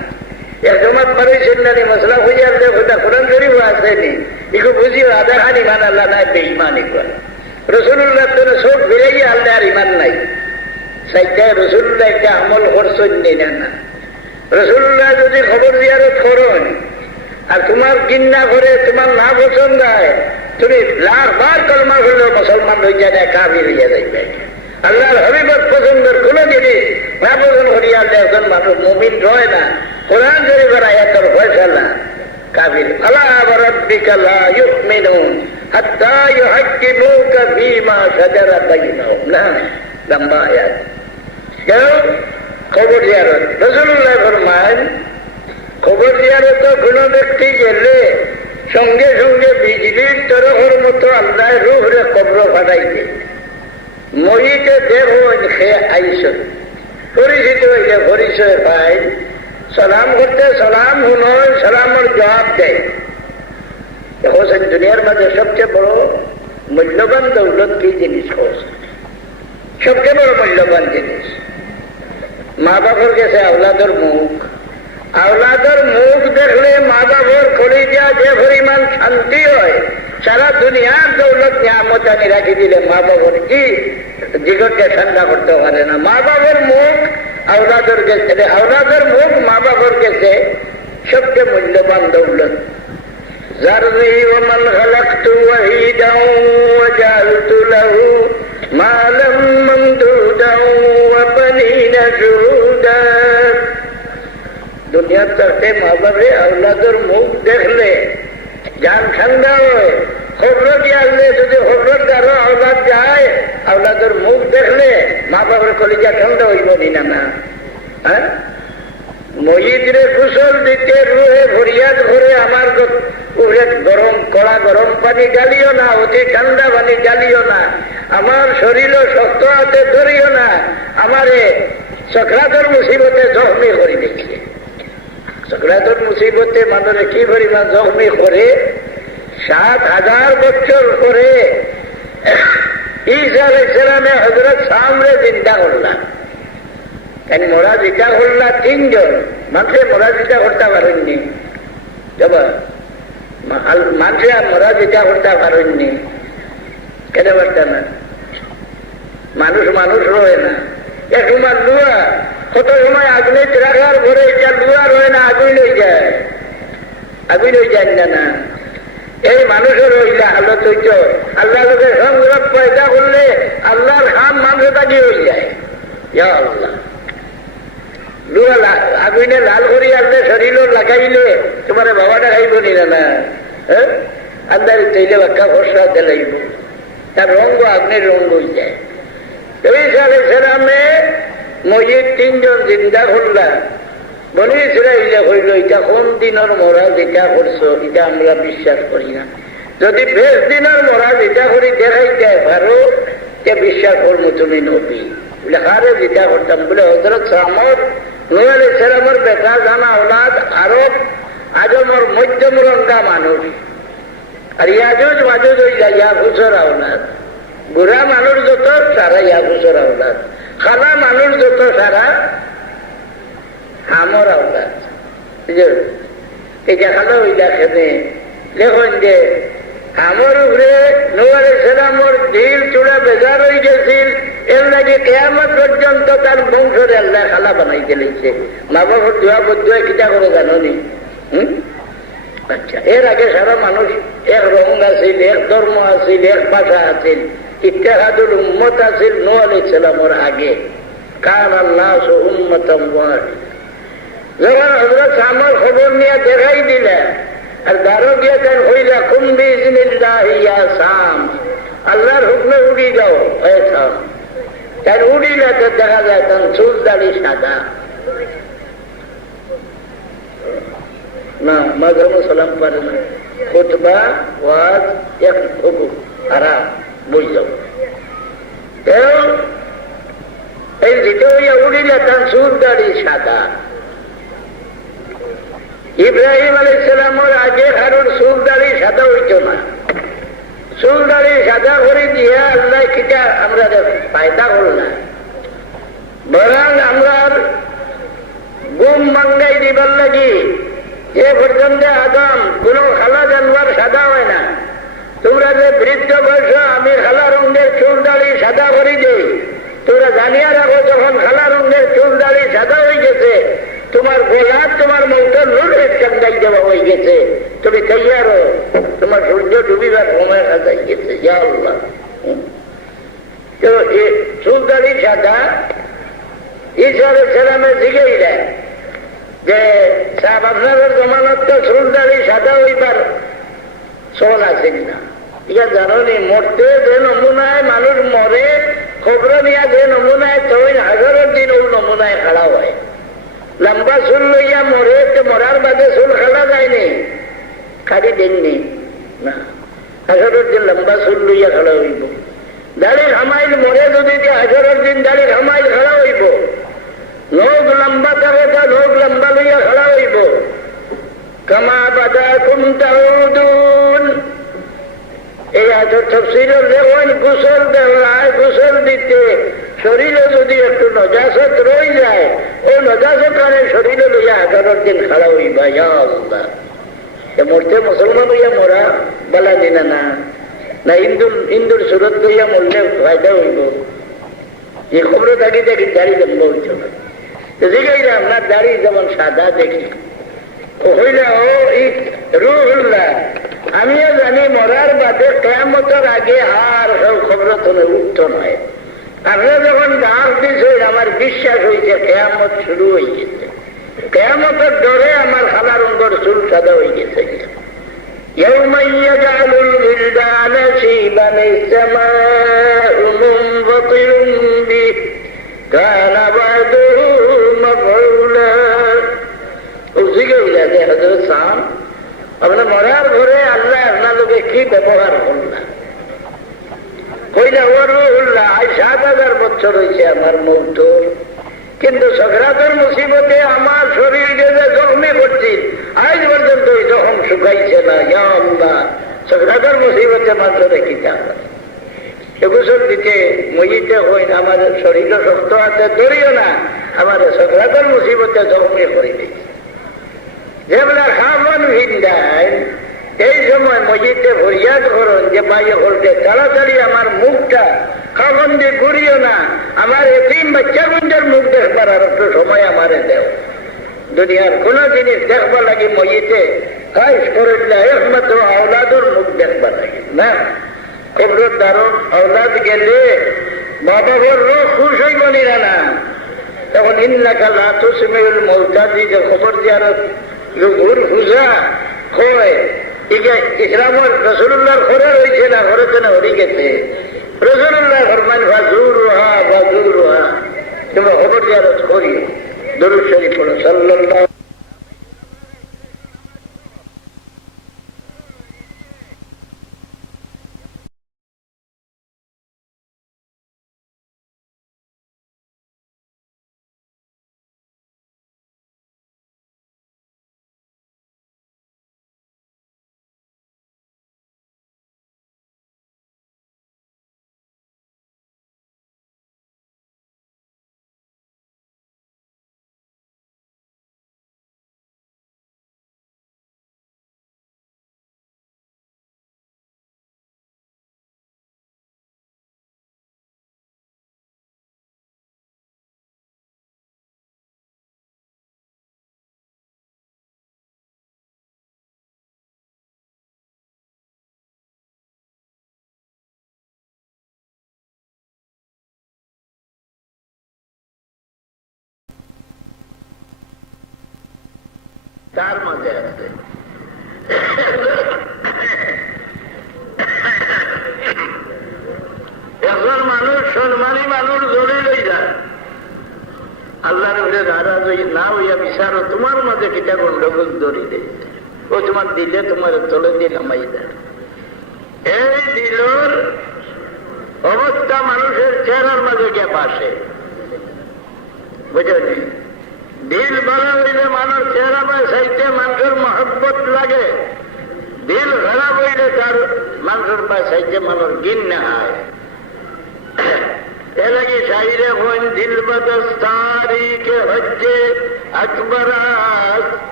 एक जमात परेशान नहीं मसला हो जाए खुदा कुरान शरीफ वास्ते नहीं इसको बुझिए आधा खान ईमान अल्लाह ना बेईमान एक रसूलुल्लाह तो सब फिरेगी अल्लाह ईमान नहीं सच्चा रसूलुल्लाह क्या अमल और सुन नहीं ना रसूलुल्लाह যদি খবর জিয়ারত করেন আর তোমার ঘৃণা করে তোমার না পছন্দ হয় তুমি লাখ বার কলমা করলেও মুসলমান হয়ে যায় কাফির হয়ে যাইবে আল্লাহর হাবিবের পছন্দের কোন জিনিস না পছন্দ করিয়া একজন মানুষ মুমিন রয় না কোরআন শরীফের আয়াতের ফয়সালা কাফির আলা রাব্বিকা লা ইউমিনুন হাত্তা ইউহাক্কিমুকা ফীমা শাজারা বাইনাহুম না লম্বা আয়াত কেন খবর জিয়ারত রাসূলুল্লাহ ফরমান খবর জিয়ারত কোন ব্যক্তি গেলে সঙ্গে সঙ্গে বিজলির তরফের মতো আল্লাহ রূহরে কবর ফাটাইবে মরিতে দেখুন খেয়ে আইসন পরিচিত হইলে পরিচয় পাই সালাম করতে সালাম শুনয় সালামের জবাব দেয় হোসেন দুনিয়ার মাঝে সবচেয়ে বড় মূল্যবান দৌলত কি জিনিস হোসেন সবচেয়ে বড় মূল্যবান জিনিস মা বাবার কাছে আওলাদের মুখ দেখলে মা বাবার কলিজা যে পরিমাণ শান্তি হয় সারা দুনিয়ার দৌলত নিয়ামত আমি রাখি দিলে মা বাবার কি জীবনকে ঠান্ডা করতে পারে না মা বাবার মুখ আওলাদের কাছে আওলাদের মুখ মা বাবার কাছে সবচেয়ে মূল্যবান দৌলত যারনি ওমান খালাকতু ওয়াহিদা ওয়া জাআলতু লাহু মালাম মামদুদা ওয়া বানিনা শুহুদা দুনিয়ার তরফে মা বাবা আওলাদের মুখ দেখলে জান ঠান্ডা হয় খবর দিয়ে যদি খবর দ্বারা আওলাদ যায় আওলাদের মুখ দেখলে মা বাবার কলিজা ঠান্ডা হইব না হ্যাঁ মহিদরে কুশল দিতে রুহে ফরিয়াদ করে আমার উপরে গরম কড়া গরম পানি গালিও না অতি ঠান্ডা পানি গালিও না আমার শরীরও শক্ত হাতে ধরিও না আমারে সকরাতের মুসিবতে জখমি করে দেখিয়ে সকরাতের মুসিবতে মানুষে কি পরিমাণ জখমি করে ৭,০০০ বছর করে ঈসা আলাইহিস সালামে হযরত সামরে চিন্তা করলাম কেন মোরাজিটা করলা ৩ জন মানুষে মোরাজিটা করতে পারেননি মানুষে আর মোরাজিটা করতে পারেননি কেন পারতেন না মানুষ রয়ে না এক সময় লুয়া কত সময় আগুনে রাখার পরে এটা লুয়া রয়ে না আগুন হয়ে যায় না এই মানুষের হইলে আল্লাহ তৈজ আল্লাহ লোকের সংগ্রহ পয়দা করলে আল্লাহর খাম মানুষ তাকে হয়ে যায় আল্লাহ লুয়া আগুনে লাল করি আনলে শরীর লাগাইলে তোমার বাবাটা খাইব নি না হ্যাঁ আল্লাহ তৈলে বাক্কা ভরসা দেলাইব তার রঙ আগুনের রঙ হয়ে যায় ঈসা আলাইহিস সালামে মসজিদ ৩ জন জিন্দা করলা বনি ইসরাইলে হইল এটা কোন দিনের মরা যেটা করছো এটা আমরা বিশ্বাস করি না যদি ২০ দিনের মরা যেটা করি দেখাইতে পারো যে বিশ্বাস করবো তুমি নবী বলে আরে যেটা করতাম বলে হযরত সামর নূহ আলাইহিস সালামের বেটা জানা আওলাদ আরব আজমর মধ্যম রঙ্গা মানুষ আর ইয়াজুজ মাজুজ হইলা ইয়াবুসর আওলাদ বুড়া মানুষ যত সারা ইয়াবুসর আওলাদ খালা মানুষ যত সারা হামর আওলাদ এটা খালো হইলা খেতে দেখুন যে আমার উপরে নূহ আলাইহিস সালামের দিল চূড়া বেজার হয়ে গেছিল এর লাগে কিয়ামত পর্যন্ত তার বংশরে আল্লাহ খালা বানাই দিয়েছে মা বাবার দোয়া বদুয়া কিটা করে জানো নি আচ্ছা এর আগে সারা মানুষ এক রঙ আছিল এক ধর্ম আছিল এক ভাষা আছিল ইত্তেহাদুল উম্মত আছিল নূহ আলাইহিস সালামের আগে কান আল্লাহ উম্মাতাম ওয়াহিদা যখন হযরত সামর খবর নিয়ে দেখাই দিলে আর দারো গিয়ে দেন হইলা কুম বিইজনিল্লাহি ইয়া সাম আল্লাহর হুকমে উড়ি যাও এ সাম তার উড়িলে তো দেখা যায় তখন চুল দাড়ি সাদা না, মাঝে মুসলাম পারে না, খুতবা ওয়াজ এক আরাম বুঝ যাও। এই দিকে হইয়া উড়িলে তার চুল দাড়ি সাদা। ইব্রাহিম আলাইহিসসালামের আগে কারোর চুল দাড়ি সাদা হইত না। চুল দাড়ি সাদা করে দিয়ে আল্লাহ কিটা আমরা ফায়দা হল না, বরং আমরা গুম মাঙ্গাই দিবার লাগি এ পর্যন্ত আদম কোন খালা জানবার সাদা হয় না। তোমরা যে বৃদ্ধ বয়স আমি খালা রঙের চুল দাড়ি সাদা করে দিই, তোমরা জানিয়া রাখো যখন খালা রঙের চুল দাড়ি সাদা হয়ে গেছে তোমার গোলাপ তোমার মৌতের রোডের চাঙ্গাই দেওয়া হয়ে গেছে, তুমি তৈয়ার হো, তোমার সূর্য ডুবিবার সময় সাজাই গেছে। ইয়া আল্লাহ। তো চুল দাড়ি সাদা ঈসা আলাইহিস সালামের দিকেই দেয় যে সাহেব আপনাদের জমানত তো চুল দাড়ি সাদা হইবার শোন আছেন না। ঠিক আছে, জানো নি মরতে যে নমুনায় মানুষ মরে খবর নিয়া যে নমুনায় তৈন হাজারের দিন ওই নমুনায় খাড়া হয়। লম্বা চুল লইয়া মরে তো মরার বাদে চুল খাড়া যায়নি, খাড়ি দেননি না, হাজারের দিন লম্বা চুল লইয়া খাড়া হইব। দাড়ি হামাইল মরে যদি হাজারের দিন দাড়ি হামাইল খাড়া হইব। লোক লম্বা থাকে তা লোক লম্বা লইয়া খাড়া হইব। কামা বাদাকুম তাউদুন, এই আজর তাফসীরের যেমন গোসল দেওয়ায় গোসল দিতে শরীরে যদি একটু নজাসত রয়ে যায় ওই নজাসত কারণে শরীরে লইয়া 11 দিন খাড়া হইবা। ইয়া আল্লাহ। মরতে মুসলমান হইয়া মরা বালা দিনা না, না হিন্দুর সুরত লইয়া মরলে ফায়দা হইব। এই খবর থাকি দেখি দাড়ি জন্ম হইত না। জিগাইলে আপনার দাড়ি যেমন সাদা দেখি হইলে ও রুহুল্লাহ। আমিও জানি মরার বাদে কিয়ামতের আগে আর খবর তোলে উঠত নয়। আপনারা যখন ডাক দিছে আমার বিশ্বাস হয়েছে কিয়ামত শুরু হয়ে গেছে। কিয়ামতের ডরে আমার খালার অঙ্গর চুল সাদা হয়ে গেছে। يوم يجعل الولدان شيبا السماء منفطر به كان وعده مفعولا। হযরত সাম আপনার মরার ঘরে আল্লাহ আপনার লোকে কি ব্যবহার করলেন কইলে ও রুহুল্লাহ 7,000 বছর হয়েছে আমার মৌতর, কিন্তু সকরাতের মুসিবতে আমার শরীর যে জখমে করছি আজ পর্যন্ত ওই জখম শুকাইছে না। ইয়া আল্লাহ, সকরাতের মুসিবতে মাত্র দেখিতে আমরা গোসল দিতে মইতে হই না, আমার শরীর শক্ত আছে ধরিও না, আমার সকরাতের মুসিবতে জখমে করে দিয়েছে। যেবেলা খাবন ভিন্দায় এই সময় মসজিদে ফরিয়াদ করুন যে বাইরে হলতে তাড়াতাড়ি আমার মুখটা খাবন দিয়ে ঘুরিও না, আমার এতিম বাচ্চা গুঞ্জার মুখ দেখবার আর একটু সময় আমারে দেও। দুনিয়ার কোন জিনিস দেখবার লাগে মসজিদে খাইশ করে একমাত্র আওলাদর মুখ দেখবার লাগে না। খবর দারুন আওলাদ গেলে বাবা বল রোজ খুশ হইব না, তখন ইন্নাকা লা তুসমিউল মৌতা দিয়ে খবর দিয়ার ঘুর খুঁজা হয় ইসলামের রসুল্লাহর ঘরে রয়েছে না, ঘরে তো না হরি গেছে। রসুল্লাহ ফরমান ফাজুরুহা ফাজুরুহা, তোমরা খবর জিয়ারত করি। দরুদ শরীফ পড়ো সাল্লাল্লাহু। তার মাঝে আছে একজন মানুষ সম্মানী মানুষ ধরে না হইয়া বিচারো তোমার মাঝে কিটা গন্ডগোল ধরি দে, ও তোমার দিলে তোমার তলে দিয়ে নামাই দেয়। এই দিলর অবস্থা মানুষের চেহারার মাঝে গিয়ে পাশে, বুঝলি? দিল ভালো হইলে মানুষ চেহারা পায় সাইতে মানুষের মহব্বত লাগে, দিল খারাপ হইলে তার মানুষের পায় সাইতে মানুষ ঘৃণা হয়। এ লাগি শাইরে হন দিল বদস্তারি কে হজ্জে আকবরাত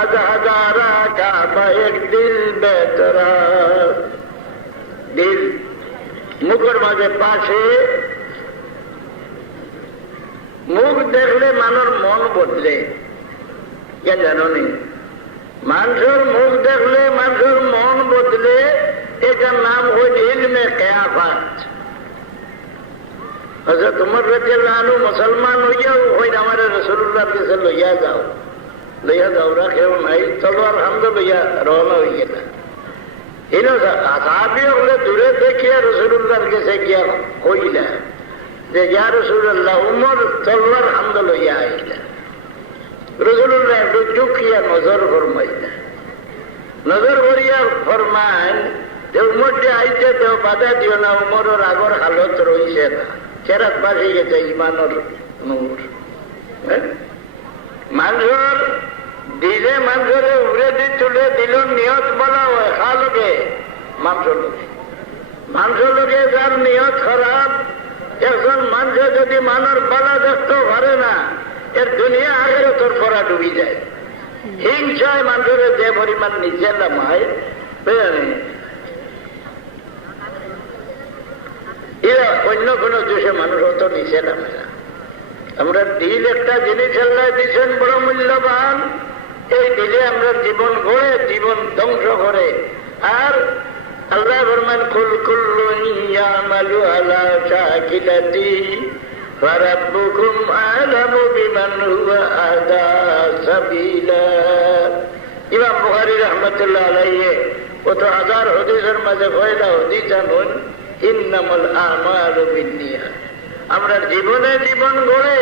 আজ হাজারা কাবা এক দিল বেতরাত। দিল মুখের মাঝে পাশে, মুখ দেখলে মানুষ মন বদলে, কে জানো নি? মানুষের মুখ দেখলে মানুষের মন বদলে, এটার নাম হল ইলমে কিয়াফাত। আচ্ছা তোমার কাছে লালু মুসলমান হইয়াও হইলে আমার রাসূলুল্লাহর কাছে লইয়া যাও, লইয়া যাও, রাখেও নাই, তলোয়ার হামদ লইয়া রওনা হয়ে গেল। সাহাবী হলে দূরে দেখিয়া রাসূলুল্লাহর কাছে গিয়া কইলা যে ইয়া রাসূলুল্লাহ, উমর তলোয়ার হামদ লইয়া আইলা। রাসূলুল্লাহ একটু চুকিয়া নজর ফরমাইলা, নজর করিয়া ফরমান যে উমর যে আইছে তেও বাধা দিও না, উমরের আগর হালত রইছে না, চেরাত বাসে গেছে ইমানের নূর। মানুষের দিলে মানুষের উড়ে দিয়ে তুলে দিল নিয়ত বলা হয়, খালোকে মানুষের লোকে, মানুষের লোকে যার নিয়ত খারাপ, একজন মানুষ যদি মানুষ বালা দেখতে পারে না, এর দুনিয়া আগের তোর পরা ডুবি যায়। হিংসায় মানুষের যে পরিমাণ নিচে নামায়, বুঝলেন? এরা অন্য কোন দেশে মানুষ অত নিচে নামে না। আমরা দিল একটা জিনিস আল্লাহ দিচ্ছেন বড় মূল্যবান, এই দিলে আমরা জীবন গড়ে জীবন ধ্বংস করে। আর আল্লাহ ফরমান কুল কুল্লুন ইয়ামালু আলা শাকিলাতি ওয়া রাব্বুকুম আ'লামু বিমান হুয়া আহদা সাবিলা। ইমাম বুখারী রাহমাতুল্লাহ আলাইহি কত হাজার হাদিসের মাঝে পয়লা হাদিস জানুন, ইন্নামাল আমালু বিন্নিয়াত। আমরা জীবনে জীবন গড়ে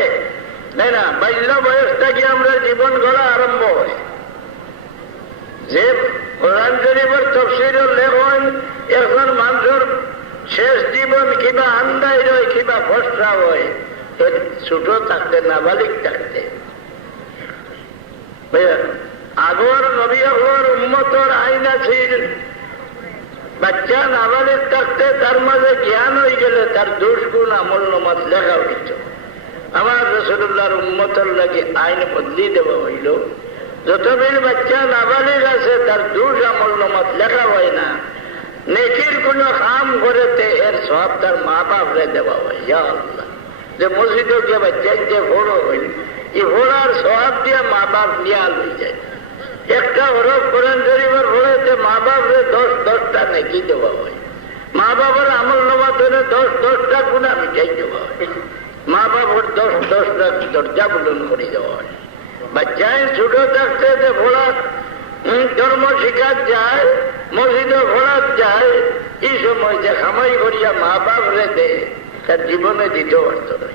তাই না, বাল্য বয়স থেকে আমরা জীবন গড়া আরম্ভ হয়। যে কোরআন শরীফের তাফসীরের লেখন এখন মানুষের শেষ জীবন কিবা আন্দাই রয় কিবা ফসরা হয়, এর ছোট থাকতে নাবালিক থাকতে। আগর নবী আগর উম্মতর আইন আছিল, বাচ্চা নাবালিক থাকতে তার মাঝে জ্ঞান হয়ে গেলে তার দোষ গুণ আমল নামাজ লেখা হইত। আমার রাসূলুল্লাহর উম্মতের লাগে আইন বদলি দেওয়া হইল, যতদিন বাচ্চা নাবালিক আছে তার দোষ আমল নামাজ লেখা হয় না। নেকির কোন কাম করেতে এর সব তার মা বাপরে দেওয়া হয়। ইয়া আল্লাহ, যে মসজিদে যে বাচ্চা যে বড় হইল, এই বড়ার সব দিয়ে মা বাপ নিয়ে লই যায়। একটা হরফ কোরআন শরীফের পড়েতে মা বাপরে 10-10টা নেকি দেওয়া হয়। মা বাবার আমল নামা ধরে 10-10টা গুণা মিটাই দেওয়া হয়। মা বাবার 10-10টা দরজা বুলন করে দেওয়া হয়। বাচ্চায় ছোট থাকতে যে ভোলার ধর্ম শিখার যায়, মসজিদে ভোলার যায়, এই সময় যে খামাই করিয়া মা বাপরে দেয় তার জীবনে দিতে পারত না।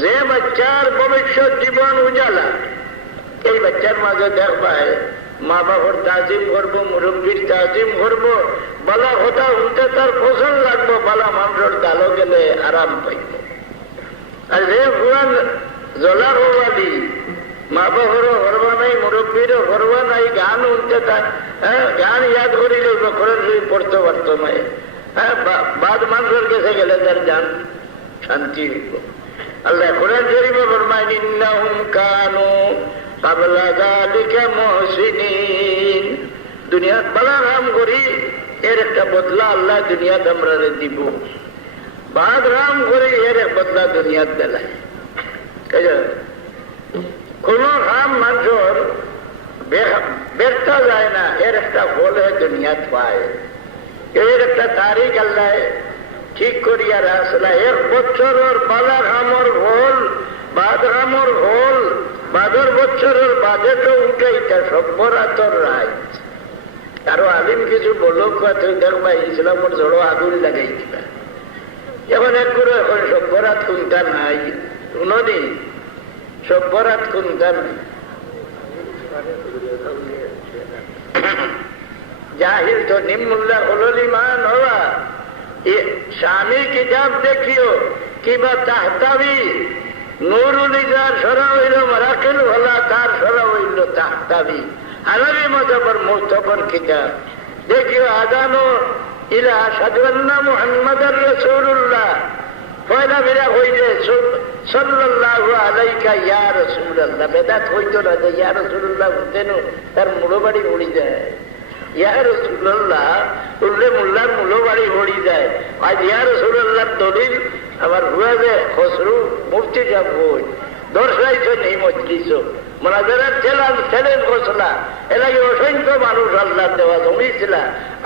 যে বাচ্চার ভবিষ্যৎ জীবন উজালা, এই বাচ্চার মাঝে দেখবায় মা বাবার তাজিম করবো, মুরব্বীর তাজিম করবো, বালা কথা উঠতে তার ফসল লাগবো, বালা মানুষের গালো গেলে আরাম পাইব। আর যে পুরান জলা হওয়ালি মা বাবারও করবা নাই, মুরব্বীরও করবা নাই, গান উঠতে তার গান ইয়াদ করিলে কোরআন শরীফ পড়তে পারতো না। বাদ মানুষের কাছে গেলে তার গান শান্তি হইব। আল্লাহ কোরআন শরীফে ফরমায় ইন্নাহুম কানু ক্বাবলা যালিকা মুহসিনিন। দুনিয়াত ভালো কাম করি এর একটা বদলা আল্লাহ দুনিয়াত আমরা দিব, বাদ কাম করি এর এক বদলা দুনিয়াত দেলায়। কোন কাম মানুষের ব্যর্থ যায় না, এর একটা ফল দুনিয়াত পায়। এর একটা তারিখ আল্লাহ ঠিক করিয়া রাখলা, 1 বছরের বালা কামর ফল বাদ কামর ফল বাদর বছরের বাদে তো উঠে এটা সভ্যরাতর রাত। আরো আলিম কিছু বলো তুই দেখবা ইসলামের জড়ো আগুন লাগাই দিবা, এখন এক করে এখন সভ্যরাত কোনটা নাই শুনি সভ্যরাত কোনটা নাই জাহিল তো নিমুল্লাহ হলি মান হওয়া স্বামী কিতাব দেখিও কিবা তাহতাবি নুরুল ইজার সরা হইল মারাকেল হলা তার সরা হইল তাহতাবি হানাবি মজাবর মুস্তফার কিতাব দেখিও আদানো ইলা সাদুল্লাহ মুহাম্মাদুর রাসূলুল্লাহ পয়লা বেরা হইলে সাল্লাল্লাহু আলাইকা ইয়া রাসূলুল্লাহ বেদাত হইতো না যে ইয়া রাসূলুল্লাহ বলতেন তার মুড়ো বাড়ি উড়ি যায় ইয়া রাসূলুল্লাহ উল্লে মোল্লার মুলো বাড়ি উড়ি যায় আজ ইয়া রাসূলুল্লাহর দলিল আমার হুয়া যে খসরু মুফতি সাহেব বই দর্শাইছো নেই মজলিস মোনাজারার ছেলের ঘোষণা এলাকে অসংখ্য মানুষ আল্লাহ দেওয়া জমি ছিল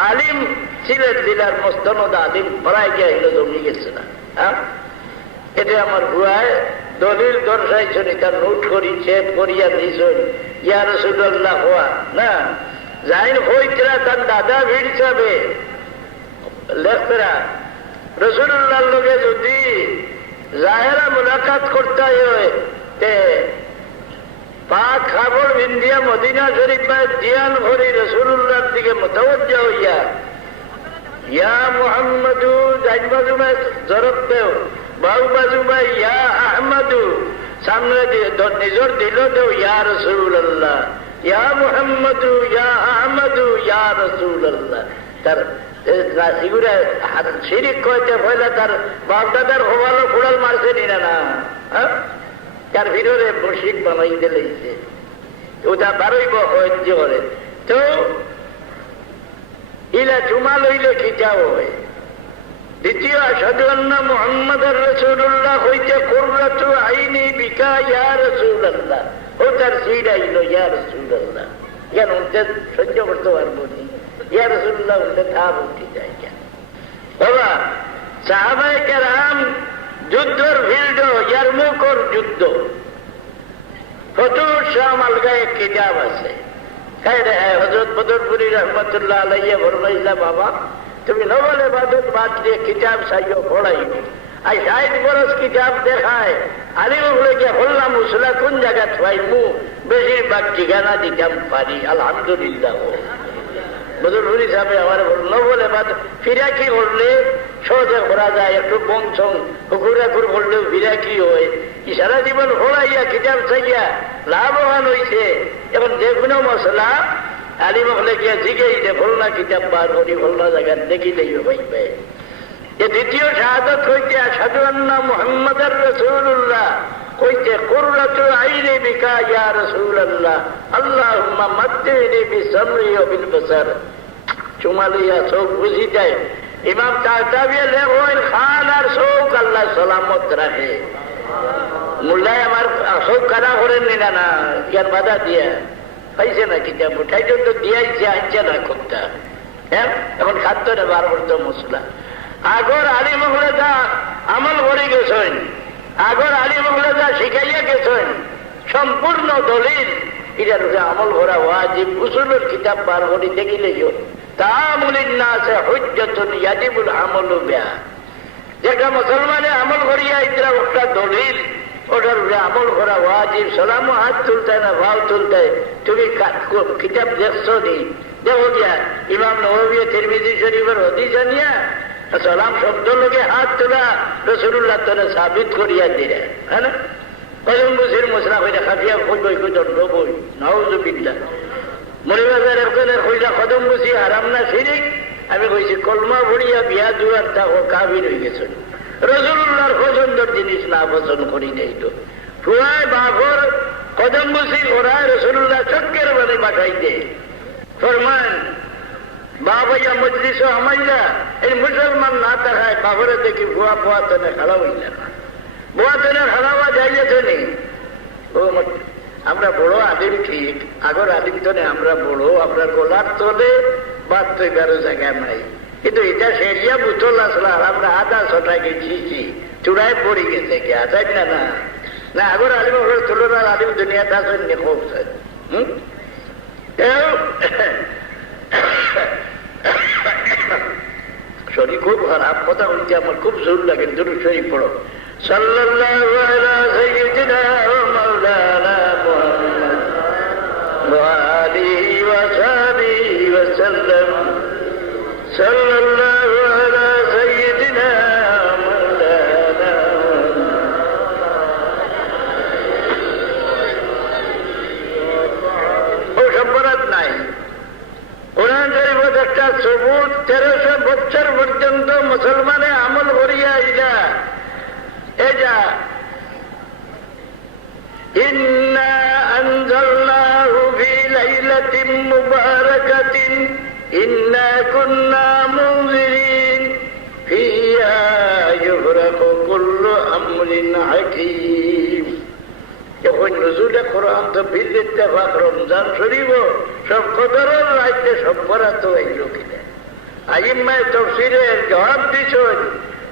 আলিম ছিলেন জেলার মস্তনদ আলিম প্রায় গিয়ে এগুলো জমি গেছে না এটা আমার হুয়ায় দলিল দর্শাইছো নি তার নোট করি চেক করিয়া দিয়েছেন ইয়া রাসূলুল্লাহ হওয়া না যাইন হইতরা তার দাদা ভিড় যাবে লেখরা রাসূলুল্লাহর লগে যদি জাহেরা মুলাকাত করতে হয় তে পাক খাবর ইন্ডিয়া মদিনা শরীফ দিয়ান ভরি রাসূলুল্লাহর দিকে মুতাওয়াজ্জা হইয়া ইয়া মুহাম্মাদু ডাইন বাজু মে জরব দেও বাউ বাজু মে ইয়া আহমদু সামনে নিজর দিল দেও ইয়া রাসূলুল্লাহ ইয়া মুহাম্মাদু ইয়া আহমদু ইয়া রাসূলুল্লাহ তার এগুলা শিরিক কইতে হইলে তার বাপদাদার হবালো কুড়াল মারছে নিনা না তার ভিতরে মুশরিক বানাই দিলেছে ওটা বারইব ঐতিহ্য করে তো ইলা চুমা লইলে খিচাও হয় দ্বিতীয় আশহাদু আন্না মুহাম্মাদুর রাসূলুল্লাহ হইতে কুররাতু আইনি বিকা ইয়া রাসূলুল্লাহ ও তার সিডাইলো ইয়া রাসূলুল্লাহ কেন উঠতে সহ্য করতে পারবো নি ইয়া রাসূলুল্লাহ উঠতে থাপ উঠি যায় কেন বাবা সাহাবায়ে কেরাম যুদ্ধর ফিল্ড ইয়ারমুকর যুদ্ধ ফতুর শাহ মালগায় কিতাব আছে হযরত বদরপুরি রহমতুল্লাহ আলাইহি ফরমাইলা বাবা তুমি নবল ইবাদত বাদ দিয়ে কিতাব চাইও পড়াইও আর 60 বরস কিতাব দেখায় আলিম হলে গিয়ে হল্লা মুসলা কোন জায়গা থাইমু বেশিরভাগ ঠিকানা দিতাম পারি আলহামদুলিল্লাহ বদরপুরি সাহেব আমার নবল ইবাদত ফিরাকি করলে সহজে করা যায় একটু বংশং হুকুরাকুর করলেও ফিরাকি হয় কি সারা জীবন হলাইয়া কিতাব চাইয়া লাভবান হয়েছে এবং যে কোনো মশলা আলিম হলে গিয়া জিগেই যে ভোলনা কিতাব বার করি ভোলনা জায়গা দেখিলেই হইবে যে দ্বিতীয় শাহাদাত হইতে আশহাদু আন্না মুহাম্মাদুর রাসূলুল্লাহ হইতে কুররাতু আইনি বিকা ইয়া রাসূলুল্লাহ আল্লাহুম্মা মাত্তিনি বিসামরি ওয়া বিল বাসার চুমালিয়া চোখ বুঝি যায় ইমাম তাহতাবিয়া লেখেন খান আর চোখ আল্লাহ সালামত রাখে মোল্লায় আমার চোখ কানা করেন না না ইয়ার বাধা দিয়া পাইছে না কিতাব উঠাই তো দিয়াইছে আনছে না খুবটা হ্যাঁ এখন খাদ্য না বার করতো মশলা আগর আলী মহলে যা আমল করে গেছেন আগর আলী মহলে যা শিখাইয়া গেছেন সম্পূর্ণ দলিল এটার আমল করা ওয়াজিব উসুলের কিতাব বার করে দেখিলেও তামুলিন নাসে হুজ্জাতুন ইয়াজিবুল আমালু বিহা যেটা মুসলমানে আমল করিয়া এটা একটা দলিল ওটার আমল করা ওয়াজিব সালামও হাত তুলতে না ভাও তুলতে তুমি কিতাব দেখছো নি দেখো গিয়া ইমাম নববী তিরমিজি শরীফের হাদিস আনিয়া সালাম শব্দ লোকে হাত তোলা রাসূলুল্লাহ তাআলা সাবিত করিয়া দিলে হ্যাঁ না কয়জন বুঝির মুসলা হইলে খাফিয়া কইবই দণ্ড বই নাউযুবিল্লাহ মরিবাজার একজনের কইলা কদম বুঝি হারাম না শিরিক আমি কইছি কলমা ভরিয়া বিয়া দুয়ার তা ও কাবির হয়ে গেছেন রাসূলুল্লাহর পছন্দের জিনিস না পছন্দ করি নাই তো ফুয়ায় বাঘর কদম বুঝি ওরায় রাসূলুল্লাহ চক্কের বাড়ি পাঠাইতে ফরমান বাবাইয়া মজলিস আমাইলা এই মুসলমান না দেখায় বাঘরে দেখি ভুয়া ফুয়া তনে খেলা হইলা না ভুয়া তনে খেলাওয়া যাইয়াছে নি ও আমরা বড় আলিম ঠিক আগর আলিম তনে আমরা বড় আপনার গোলার তলে বাদ তো কারো জায়গায় নাই কিন্তু এটা সেরিয়া বুতল আসলে আমরা আধা ছটা গেছি চূড়ায় পড়ে গেছে কে আসাই না না না আগর আলিম তুলনার আলিম দুনিয়াটা আসেন খুব শরীর খুব খারাপ কথা বলতে আমার খুব জোর লাগে, দুরূদ শরীফ পড়ো। সাল্লাল্লাহু আলা সাইয়্যিদিনা ওয়া মাওলানা মুহাম্মদ ওয়া আলিহি ওয়া সাহবিহি ওয়া সাল্লাম। সাল্লাল্লাহু আলা সাইয়্যিদিনা মাওলানা। ও সম্পরাধ নাই। কোরআন শরীফত একটা সবুত 1300 বছর পর্যন্ত মুসলমানে আমল করিয়া আইলা। এজা ইন্না আনজালনাহু ফি লাইলাতিন মুবারাকাতিন ইন্না কুন্না মুনজিরিন ফিহা ইফরাকু কুল্লু আমরিন হাকীম। যখন নজুলে কোরআন তো বিল ইত্তেফাক রমজান শরীফ সব কদরের রাইতে সব বরাত হইল কিনা। আইম্মায়ে তাফসীরের জবাব দিছেন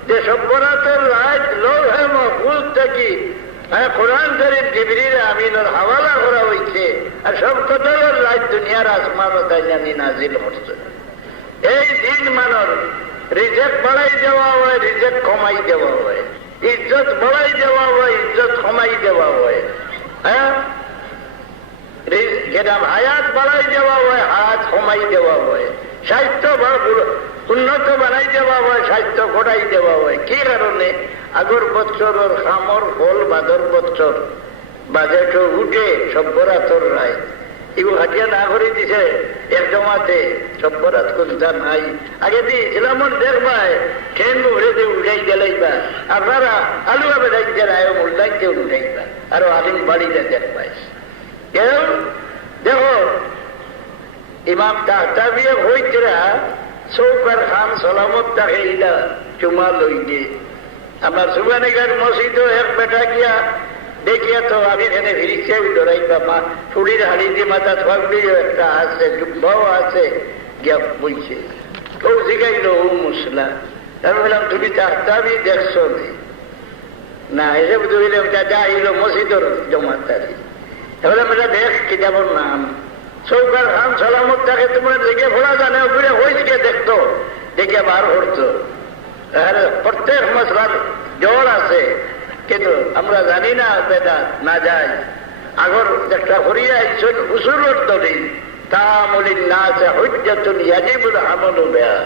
যে সব বরাতের রাত লৌহে মাহফুজ থাকি কোরআন শরীফ জিবরিল আমিনের হাওয়ালা করা হয়েছে, আর সব কদরের রাত দুনিয়ার আসমানত জানি নাজিল হচ্ছে। এই দিন মানর রিজেক্ট বাড়াই দেওয়া হয়, রিজেক্ট কমাই দেওয়া হয়, ইজ্জত বাড়াই দেওয়া হয়, ইজ্জত কমাই দেওয়া হয়। হ্যাঁ, হায়াত বাড়াই দেওয়া হয়, হায়াত কমাই দেওয়া হয়, স্বাস্থ্য উন্নত বানাই দেওয়া হয়, স্বাস্থ্য ঘটাই দেওয়া হয়। কি কারণে? আগর বছরের খামর ফল বাদর বছর বাজেট উঠে সব বরাতর রায় এগুলো হাটিয়া না করে দিছে এক জমাতে সব বরাত কোনটা নাই। আগে দিয়েছিলাম দেখবাই ট্রেন উড়ে দিয়ে উঠাই গেলাইবা, আপনারা আলু ভাবে দেখতে রায় উল্লাইতে উঠাইবা, আরো আলিম বাড়িতে দেখবাই। কেউ দেখো ইমাম তাহতাবিয়ে হইতরা চৌকার খান সলামত তাকে ইলা চুমা লই দিয়ে আমার সুবানিগার মসজিদও এক বেটা গিয়া দেখিয়া তো আমি এখানে ফিরিছে ডরাইবা মা চুড়ির হাড়ি দিয়ে মাথা থাকলেও একটা আছে জুব্বাও আছে গিয়া বইছে। কেউ শিখাইল ও মুসলা। আমি বললাম তুমি তাহতাবি দেখছো না? এসব ধরিলাম চাচা আইল মসজিদর জমাত তারি। তাহলে আমরা দেখ কিতাবর নাম চৌকার খান সালামত থাকে তোমার দেখে ভোলা জানে ওপরে হয়েছে দেখতো দেখে বার করতো। প্রত্যেক মশলার জল আছে, কিন্তু আমরা জানি না বেদা না যাই। আগর একটা হরিয়া ইচ্ছন উসুলর দলি তামলিন নাসে হুজ্জাতুন ইয়াজিবুল আমালু বিহা।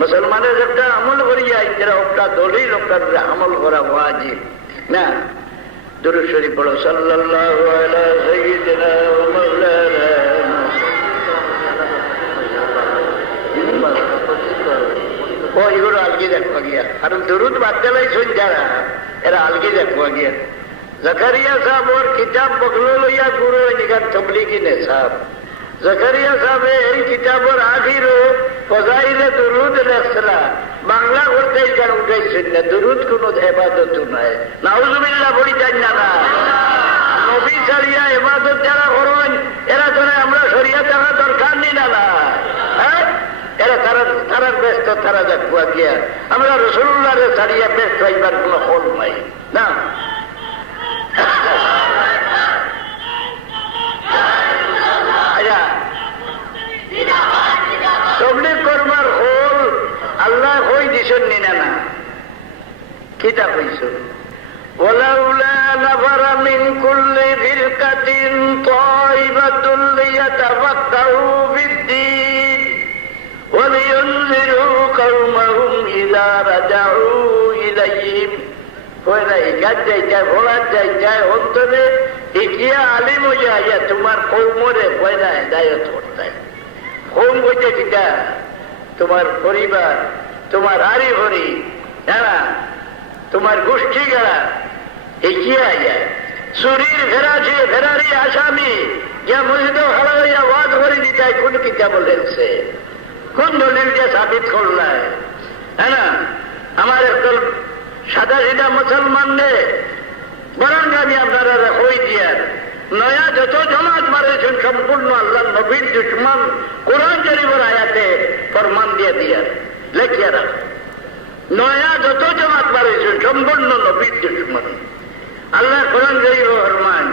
মুসলমানের একটা আমল করিয়া ইচ্ছরা একটা দলিল ওটার আমল করা ওয়াজিব না। দুরূদ শরীফ পড়ো। সাল্লাল্লাহু আলা সাইয়্যিদিনা ওয়া মাওলানা। ও এগুলো আলগি দেখবা গিয়া, কারণ দুরুদ বাদ দিলাই শুন যারা এরা আলগি দেখবা গিয়া। জাকারিয়া সাহেব ওর কিতাব বগলো লইয়া গুরু নিগার তবলিগি নে সাহেব জাকারিয়া সাহেবে এই কিতাবর আখিরও ফজাইলে দুরুদ লেখলা বাংলা করতে যার উঠাইছেন না। দুরুদ কোন ইবাদত নাই, নাউজুবিল্লাহ বলি যাই না। না নবী ছাড়িয়া ইবাদত যারা করেন এরা ধরে আমরা শরিয়া থাকা দরকার নি না। না হ্যাঁ, এরা তারার ব্যস্ত, তারা দেখবা গিয়া। আমরা রাসূলুল্লাহরে ছাড়িয়া ব্যস্ত হইবার কোন হল নাই না। তবলিগ করবার হল আল্লাহ হই দিছেন নি না? না কিতা কইছ? ওয়ালাউলা নাফারা মিন কুল্লি ফিরকাতিন তাইবাতুন লিয়াতাফাক্কাহু ফিদ্দীন ওয়া লিয়ুনযিরু কওমাহুম ইযা রাজাউ ইলাইহিম। কইরা ইগাত যাইতা ভোলাত যাইতা অন্তরে ইকিয়া আলিম হইয়া ইয়া তোমার কওমরে কইরা হিদায়াত করতাই। কওম কইতে কিটা? তোমার পরিবার, তোমার আরি ভরি, যারা তোমার গোষ্ঠী গেলা এগিয়ে আইয়া চুরির ফেরারি আসামি গিয়া মসজিদে খাড়া হইয়া ওয়াজ করে দিতাই। কোন কিতাব লেখছে? কোন দলিল দিয়ে সাবিত করলায়? হ্যাঁ না, আমার একদল সাদা সিধা মুসলমান নে বরং আমি আপনারা হই দিয়ার নয়া যত জমাত মারেছেন সম্পূর্ণ আল্লাহ নবীর দুশ্মন কোরআন শরীফের আয়াতে ফরমান দিয়ে দিয়ার লেখিয়া রাখ। নয়া যত জমাত মারেছেন সম্পূর্ণ নবীর দুশ্মন। আল্লাহ কোরআন শরীফে ফরমান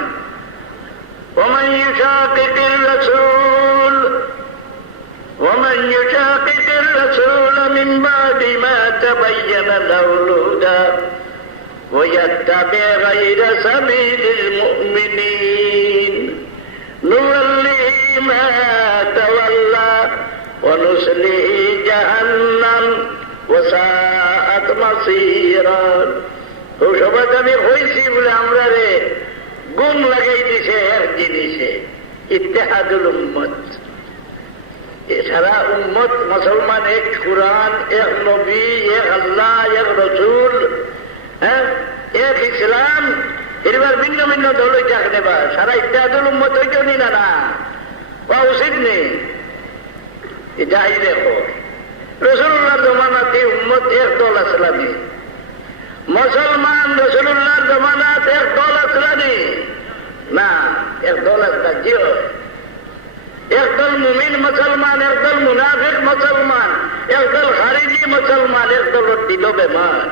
ওমান ইউশাকিকির রাসূল মিন বাদি تبين له الهدى ويتبع غير سبيل المؤمنين نوليه ما تولى ونصليه جهنم وساءت مصيرا তো সবাই আমি হয়েছি বলে আমরা রে গুণ লাগাই দিছে এক জিনিসে ইত্তেহাদুল উম্মত। সারা উম্মত মুসলমান এক কুরআন, এক নবী, এক আল্লাহ, এক রসুল, হ্যাঁ, এক ইসলাম। এবার ভিন্ন ভিন্ন দল থাকতে বা সারা ইত্তেহাদুল উম্মত হইতেও নি না না বা উচিত নেই। যাই দেখো রসুল্লাহ জমানাতে উম্মত এক দল আসলানি, মুসলমান রসুল্লাহর জমানাত এক দল আসলানি না, এক দল আসলা জিও, একদল মুমিন মুসলমান, একদল মুনাফিক মুসলমান, একদল খারিজি মুসলমান, একদল দিল বেমার।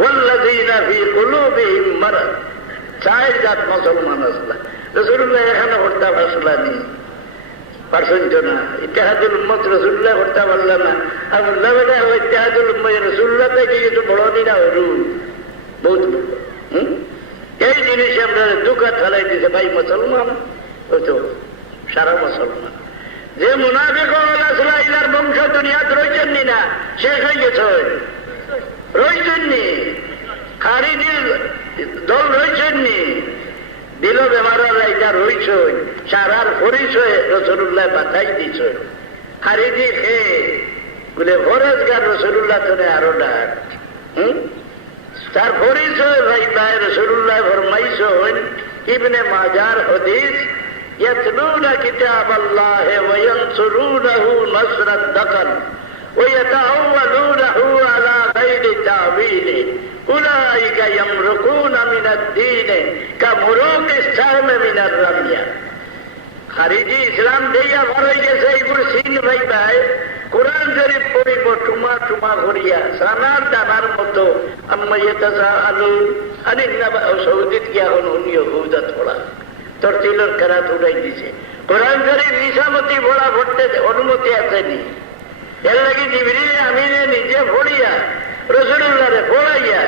ওয়াল্লাযীনা ফী কুলূবিহিম মারাদ, চার জাত মুসলমান আসলা। রাসূলুল্লাহ এখানে হত্যা আসলানি পারছেন না, ইত্তেহাদুল উম্মত রাসূলুল্লাহ হত্যা পারলাম না। আর বললাম এটা ইত্তেহাদুল উম্মত রাসূলুল্লাহ থেকে কিছু বড় দিনা হরু বহুত এই জিনিস আমরা দুঃখা ঠালাই দিছে ভাই মুসলমান তো সারা মুসলমান। যে মুনাফিক আসলা ইলার বংশ দুনিয়াত রয়েছেন নি না, শেষ হয়ে গেছে, রয়েছেন নি। খারিজির দল রয়েছেন নি, দিল বেমারা এটা রয়েছে, সারার পরিচয় রাসূলুল্লাহ বাতাই দিছ। খারিজি খেয়ে বলে ফরজগার রাসূলুল্লাহ তোরে আরো ডাক, তার পরিচয় ভাই ভাই রাসূলুল্লাহ ফরমাইছেন ইবনে মাজার হাদিস يتلون كتاب الله وينصرونه نصر الدقل ويتأولونه على غير تأويل أولئك يمرقون من الدين كمروق السهم من الرمية। খারিজি ইসলাম দেয়া ভর হয়ে গেছে এইগুলো সিন ভাই ভাই কোরআন শরীফ পড়িব টুমা টুমা করিয়া সানার দানার মতো আম্মা ইয়াতাসাআলুন আনিন নাবা। সৌদিত গিয়া হন উনিও হুদা থোড়া তোর তিলর কেরাত উড়াই দিছে। কোরআন শরীফ নিশামতি ভোড়া ভরতে অনুমতি আসেনি, এর লাগে জিবরিল আমিনে নিজে ভরিয়া রাসূলুল্লাহরে পড়াইয়া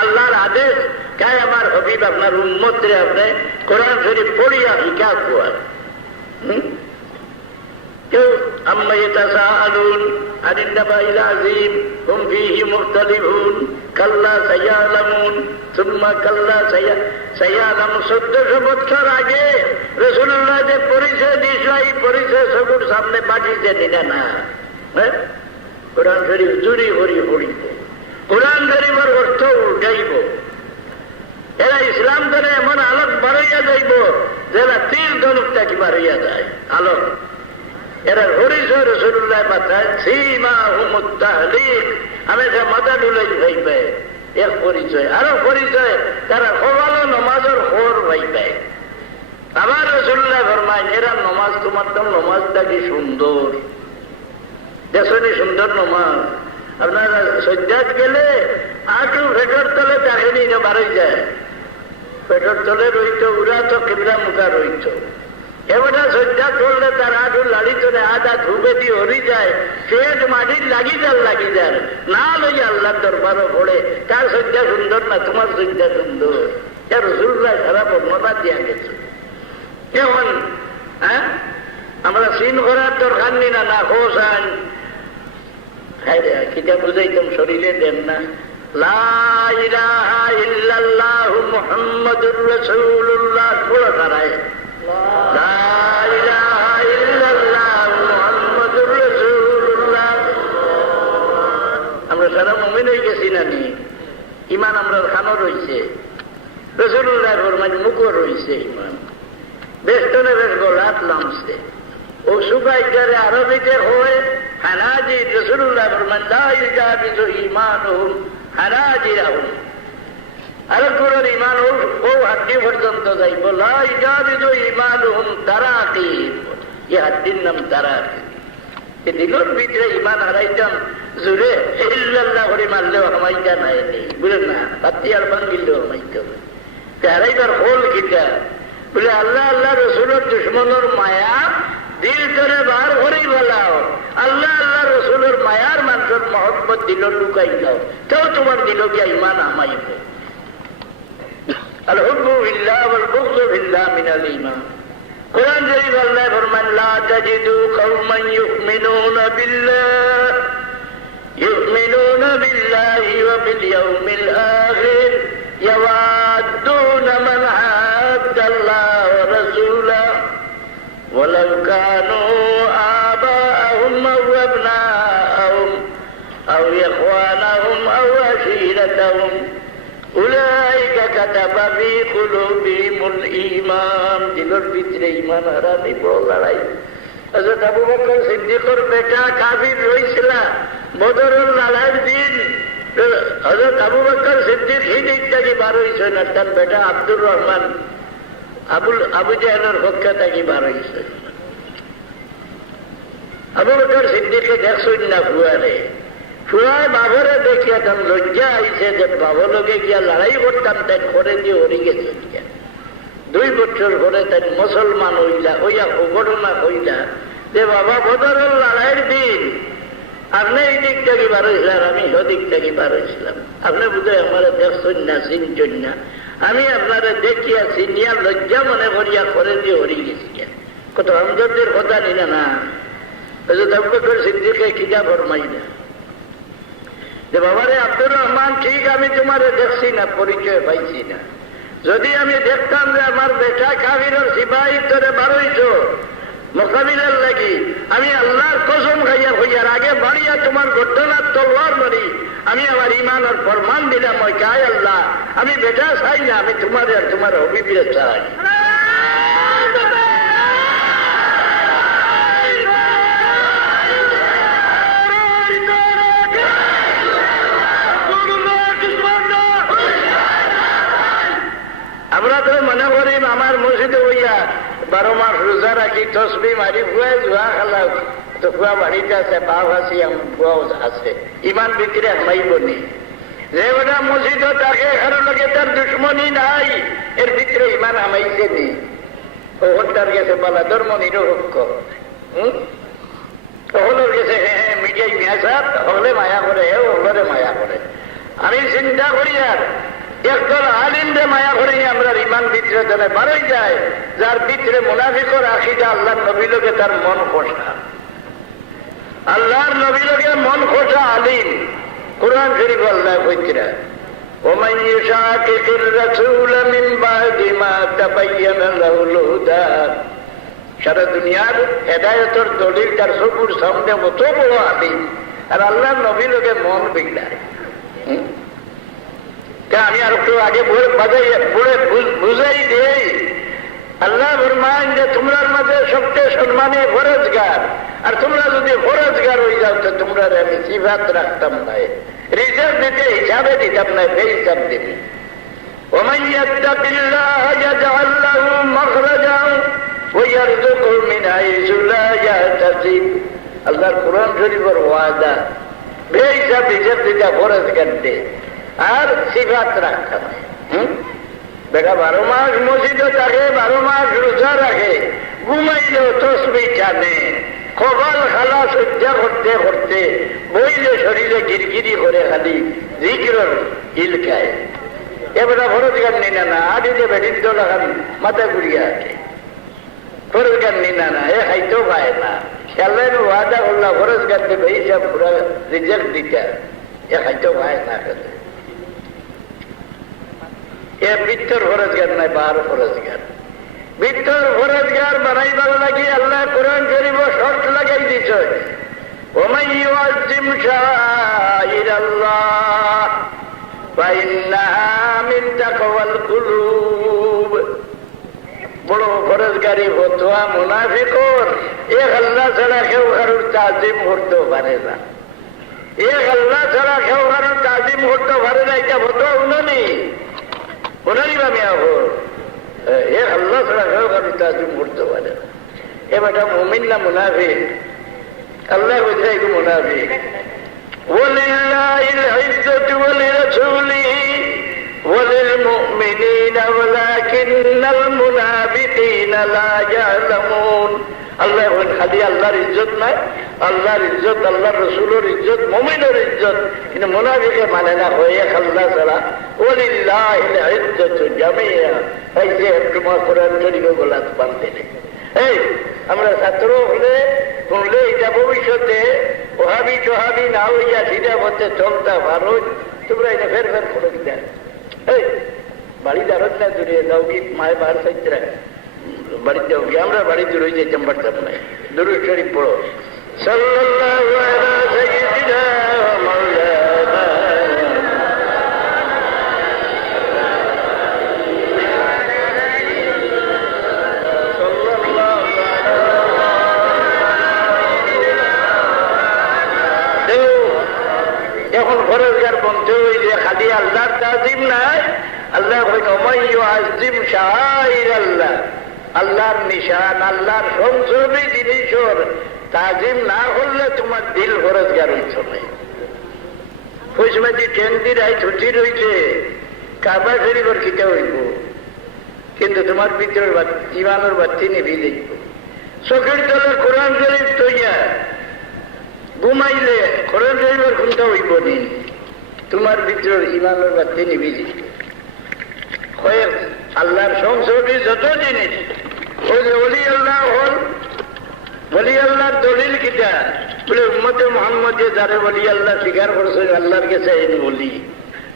আল্লাহর আদেশ কায় আমার হবিব আপনার উম্মত রে আপনি কোরআন শরীফ পড়িয়া শিখা কুয়া। কেউ আম্মা ইয়াতাসাআলুন আনিন নাবাইল আযীম হুম ফীহি মুখতালিফুন কাল্লা সায়ালামুন সুম্মা কাল্লা সায়ালাম। 1400 বছর আগে রাসূলুল্লাহ যে পরিচয় দিয়েছিল এই পরিচয় সবুর সামনে পাঠিয়েছে নিনা না। কোরআন শরীফ চুরি করি পড়িব, কোরআন শরীফের অর্থ উল্টাইব। এরা ইসলাম ধরে এমন আলোক বাড়াইয়া যাইব যারা তীর ধনুকটা কি বাড়াইয়া যায় আলোক। এরা পরিচয় রাসূলুল্লাহ বাতায় সীমাহুমুত তাহলিক, আমি সে মাথা ডুলাই ভাই পায় এক পরিচয়। আরো পরিচয় তারা সকালে নমাজের খবর ভাই পায়। আবার রাসূলুল্লাহ ফরমায় এরা নমাজ তোমার তো নমাজটা কি সুন্দর, দেখনি সুন্দর নমাজ। আপনারা সজ্জাত গেলে আটু পেটর তলে চাকরি বাড়াই যায়, পেটর তলে রইত উড়া তো কিবলা মুখা রইত। এবারে সজ্জা করলে তার আটু লাড়ি চলে আধা ধুবে দিয়ে হরি যায়, পেট মাটির লাগি যায় না লই আল্লাহর দরবারও পড়ে। তার সজ্জা সুন্দর না, তোমার সজ্জা সুন্দর। রাসূলুল্লাহ সারা বর্ণনা দিয়া গেছে। কেমন হ্যাঁ আমরা সিন করার দরকার নি না, না হোসান কিটা বুঝাইতাম শরীরে দেন না। লা ইলাহা ইল্লাল্লাহু মুহাম্মাদুর রাসূলুল্লাহ পড়া তারায়, লা ইলাহা ইল্লাল্লাহু মুহাম্মাদুর রাসূলুল্লাহ। আমরা সারা মুমিন হয়ে গেছি না নি, ইমান আমরা খানো রয়েছে, রাসূলুল্লাহ ফরমায় মুখও রয়েছে ইমান। বেষ্টনে বেশ গলাত লামছে ও সুগাইটারে আরবিতে হয় হানাজি। রাসূলুল্লাহ ফরমান লা ইজাবিজু ঈমানুহুম হানাজিরাহুম। আরেকগুলোর ইমান ও হাড্ডি পর্যন্ত যাইব। লা ইজাবিজু ঈমানুহুম তারাকি, এই হাড্ডির নাম তারাকি। এই দিলের ভিতরে ইমান হারাইতাম জোরে ইল্লাল্লাহ করে মারলেও হামাইতা নাই নেই, বুঝলেন না? বাতি আর ভাঙ্গিলেও হামাইতে হবে। হারাইবার হল কিটা বলে আল্লাহ আল্লাহ রসুলের দুশ্মনের মায়া দিল করে বার করেই বলাও, আল্লাহ আল্লাহ রসুলের মায়ার মানুষের মহব্বত দিল লুকাই দাও, কেউ তোমার দিল গিয়া ইমান আমাইব। আল হুব্বু ফিল্লাহ ওয়াল বুগযু ফিল্লাহ মিনাল ঈমান। কুরআন শরীফ আল্লাহ ফরমান, লা তাজিদু কওমান ইউমিনুনা বিল্লাহি ওয়া বিল ইয়াউমিল আখির ইয়াওয়াদ্দুনা মান হাদ্দাল্লাহ ওয়া রাসূলাহু ওয়ালাউ কানু আবাআহুম আও আবনাআহুম আও ইখওয়ানাহুম আও আশীরাতাহুম উলাইকা কাতাবা ফি কুলুবিহিমুল ঈমান। দিলের ভিতরে ঈমান হারানি বড় লড়াই। হযরত আবু বকর সিদ্দিকের বেটা কাফির হয়েছিল বদরের লড়াইয়ের দিন। হযরত আবু বকর সিদ্দিক হিদিক থেকে বার হয়েছে না, তার বেটা আব্দুর রহমান আবু জাহেলের পক্ষে থেকে বার হয়েছে। আবু বকর সিদ্দিকে দেখছেন না ফুয়ারে, ফুয়ায় বাবরে দেখিয়া তার লজ্জা আইছে যে বাবর লোকে গিয়া লড়াই করতাম, তাই করে দিয়ে হরি গেছে। 2 বছর পরে তাই মুসলমান হইলা, হইয়া ঘটনা হইলা যে বাবা বদরের লড়াইয়ের দিন আপনি এই দিক থেকে বার হয়েছিলেন, আমি ওদিক থেকে বার হয়েছিলাম, আপনি বোধহয় আমার দেখছেন না, চিনছেন না, আমি আপনারা দেখিয়া চিনিয়া লজ্জা মনে করিয়া করে দিয়ে হরি গেছি। কত আমজদের কথা নিনা না, আবু বকর সিদ্দিকে কিতা ফরমাই না যে বাবারে আব্দুর রহমান, ঠিক আমি তোমারে দেখছি না, পরিচয় পাইছি না, যদি আমি দেখতাম যে আমার বেটা কাফিরের সিপাহী তোরে বার হইছ মোকাবিলার লাগি, আমি আল্লাহর কসম খাইয়া হইয়ার আগে বাড়িয়া তোমার ঘটনার তলোয়ার মারি, আমি আমার ইমানের ফরমান দিলাম, ওই কায় আল্লাহ আমি বেটা চাই না, আমি তোমার আর তোমার হবিবরে চাই। আমরা তো মনে করি আমার মসজিদে হইয়া 12 মাস রোজা রাখি, তসবি মারি, ফুয়াই জুয়া খেলাও, তো ফুয়া বাড়িতে আছে, বাপ আছি, ফুয়াও আছে, ইমান ভিতরে মাইব নি যে ওটা মসজিদ তাকে কারো লোকে তার দুশ্মনী নাই, এর ভিতরে ইমান আমাইছে নি, ওটার গেছে বলা ধর্ম নিরপেক্ষ, হলোর গেছে হ্যাঁ মিডিয়াই মিয়া সাহেব হলে মায়া করে, হলরে মায়া করে। আমি চিন্তা করি আর একদল আলিমরে মায়া করে আমরা ইমান ভিতরে জানে বাড়াই যায়, যার ভিতরে মুনাফিকর আকিদা আল্লাহর নবী লোকে তার মন খোসা, আল্লাহর নবী লোকে মন খোসা আলিম। কুরআন শরীফ আল্লাহ কইরা, ওমান ইউশাকিকির রাসূল মিন বাদি মা তাবায়্যানা লাহুল হুদা, সারা দুনিয়ার হেদায়েতের দলিল তার সবুর সামনে অত বড় আলিম, আর আল্লাহর নবী লোকে মন বিগড়ায়। আমি আর একটু আগে বুঝাই দেই, আল্লাহ ফরমান যে তোমরার মাঝে সবচেয়ে সম্মানে ফরজগার, আর তোমরা যদি ফরজগার হয়ে যাও তো তোমরা আমি সিফাত রাখতাম না, রিজার্ভ দিতে হিসাবে দিতাম না, বেহিসাব দিবি। ওমান ইয়াত্তাকিল্লাহ ইয়াজআল লাহু মাখরাজা ওয়া ইয়ারযুকহু মিন হাইসু লা ইয়াহতাসিব। আল্লাহর কোরআন শরীফের ওয়াদা, বেহিসাব হিসাব দিতা ফরজগার দে আর সিফাত রাখতাম। বেটা 12 মাস মসজিদে থাকে, 12 মাস রোজা রাখে, ঘুমাইলেও তসবি টানে, কপাল খালা সজ্জা করতে করতে বইলে শরীরে গিরগিরি করে খালি জিকিরের ইলকায়। এবার ফরজগার নিনা না, আদি যে বেটিন তো লাগান মাথা ঘুরিয়া আছে, ফরজগার নিনা না, এ খাইতেও পায় না। আল্লাহ ওয়াদা করলা ফরজগার দেবে, এইসব পুরা রিজেক্ট দিতে, এ খাইতেও পায় না। এ বৃত্তর ফরজগার নাই, 12 ফরজগার। বৃত্তর ফরজগার বানাইবার লাগি আল্লাহ কোরআন শরীফ শর্ত লাগাই দিছ, ওমান ইউআজ্জিম শাআইরাল্লাহ ফাইন্নাহা মিন তাকওয়াল কুলুব। বড় ফরজগারি ফতোয়া মুনাফিকর, এক আল্লাহ ছাড়া কেউ কারোর তাজিম করতে পারে না, এক আল্লাহ ছাড়া কেউ কারোর তাজিম করতে পারে না, এটা ফতোয়া উনানি ওনারই বা মেয়া হল, এ আল্লাহ ছাড়া কেউ কারোর তাজিম করতে পারে না। এ বেটা মুমিন না মুনাফিক? আল্লাহ বলছে এগুলো মুনাফিক। ওয়ালিল্লাহিল ইজ্জাতু ওয়ালিরাসূলিহি ওয়ালিলমুমিনিনা ওয়ালাকিন্নাল মুনাফিকিনা লা ইয়ালামুন। আল্লাহ এখন খালি আল্লাহর ইজ্জত নাই, আল্লাহর ইজ্জত, আল্লাহর রসুলের ইজ্জত, মুমিনের ইজ্জত, কিন্তু মুনাফিকে মানে না হয়ে আল্লাহ ছাড়া ওয়ালিল্লাহিল ইজ্জতু জামিআ। এই যে তোমার কোরআন শরীফে গোলাত বাঁধতে নেই। এই আমরা ছাত্র হলে শুনলে এটা ভবিষ্যতে ওহাবি টোহাবি না হইয়া সিধা পথে চলতে পারো, তোমরা এটা ফের ফের করে দিতে। এই বাড়ি দাঁড়ত না দূরে যাও কি মায় বার চাইতে বাড়িতে যাও কি, আমরা বাড়িতে রয়ে যেতাম পারতাম না। দুরূদ শরীফ পড়ো। সাল্লাল্লাহু আলা সাইয়্যিদিনা মাওলানা এখন ফরজগার বলতে ওই যে খালি আল্লাহর তাজিম নাই, আল্লাহ আজিম শাআইর আল্লাহ, আল্লাহর নিশান, আল্লাহর সংসবী জিনিসের তাজিম না করলে তোমার দিল ফরজগার হইছে নাই। ফুসমাজি টেন্দি রাই ছুটি রয়েছে, কাবা শরীফের খিতে হইব, কিন্তু তোমার ভিতরের ইমানের বাতি নিভি দেখব। চোখের তলে কোরআন শরীফ তৈয়া ঘুমাইলে কোরআন শরীফের কোনটা হইব নি, তোমার ভিতরের ইমানের বাতি নিভি দেখব। আল্লাহর সংসবী যত জিনিস ওই যে ওলি আল্লাহ হল, ওলি আল্লাহর দলিল কিটা বলে উম্মতে মুহাম্মদে যারে ওলি আল্লাহ স্বীকার করছে আল্লাহর কাছে বলি।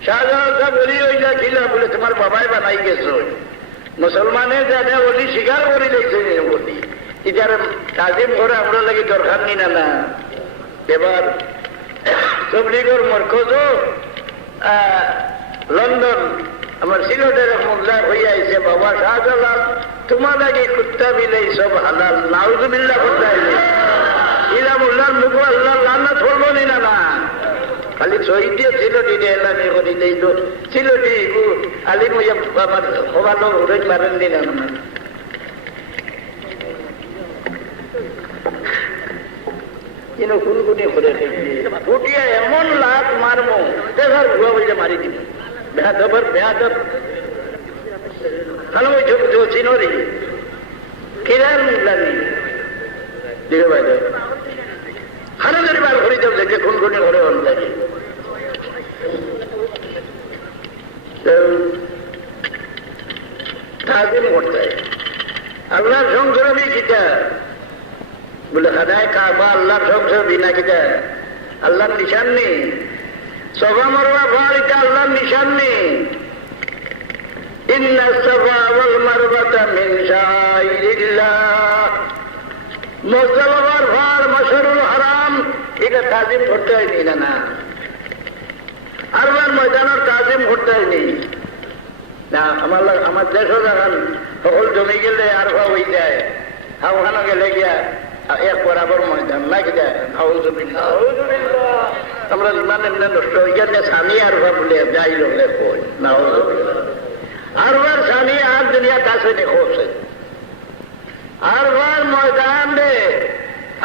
শাহজাহান সাহেব ওলি হইলা ছিল বলে তোমার বাবাই বানাই গেছ, মুসলমানে জানে ওলি স্বীকার করে দিয়েছে বলি। এটার তাজিম করে আমরা লাগে দরকার নি না। না এবার তবলিগের মরকজ লন্ডন আমার সিলেটের মোল্লা হইয়া আইছে, বাবা শাহজালাল তোমার আগে কুত্তা বিলাই সব হালাল, নাউজুবিল্লাহ করতে ইরা মোল্লার মুখ আল্লাহ লান্নাত করবো নি না। না খালি শহীদ দিয়ে সিলটি এলামি করি দিল, সিলটি আলিম আমার হবানো রোজ মারেন দিন না। কিন্তু কোন কোনি করে উঠিয়া এমন লাভ মারমো দেখার ভুয়া বইলে মারি দিব। বেহাদবর বেহাদব কালো চিনরি কিরান লাগি দিকে ভাই হাজার বার ঘুরি যাও দেখে কোন কোনি ঘরে অন লাগে। তাজিম করতে আল্লাহর সংসরবি কিটা বলে খাদায় কাবা আল্লাহর সংসরবি না কিটা আল্লাহর নিশান নেই। সফা মারওয়া পাহাড়িটা আল্লাহর নিশান নেই। ইন্না সফা ওয়াল মারওয়াতা মিন শাআইরিল্লাহ। মুজদালিফার পাহাড় মাশআরুল হারাম, এটা তাজিম করতে হয়নি না। না আরবার ময়দানের তাজিম করতে হয়নি না। আমার দেশও যখন সকল জমি গেলে আরফা হয়ে যায়, ওখানে গেলে গিয়া এক বরাবর ময়দান নাকি যায়। আমরা ইমান এমনি নষ্ট হয়ে গেলে স্বামী আরফা বলে যাই লোকে কই না। আরবার স্বামী আর দুনিয়া কাছে দেখছে। আরবার ময়দান রে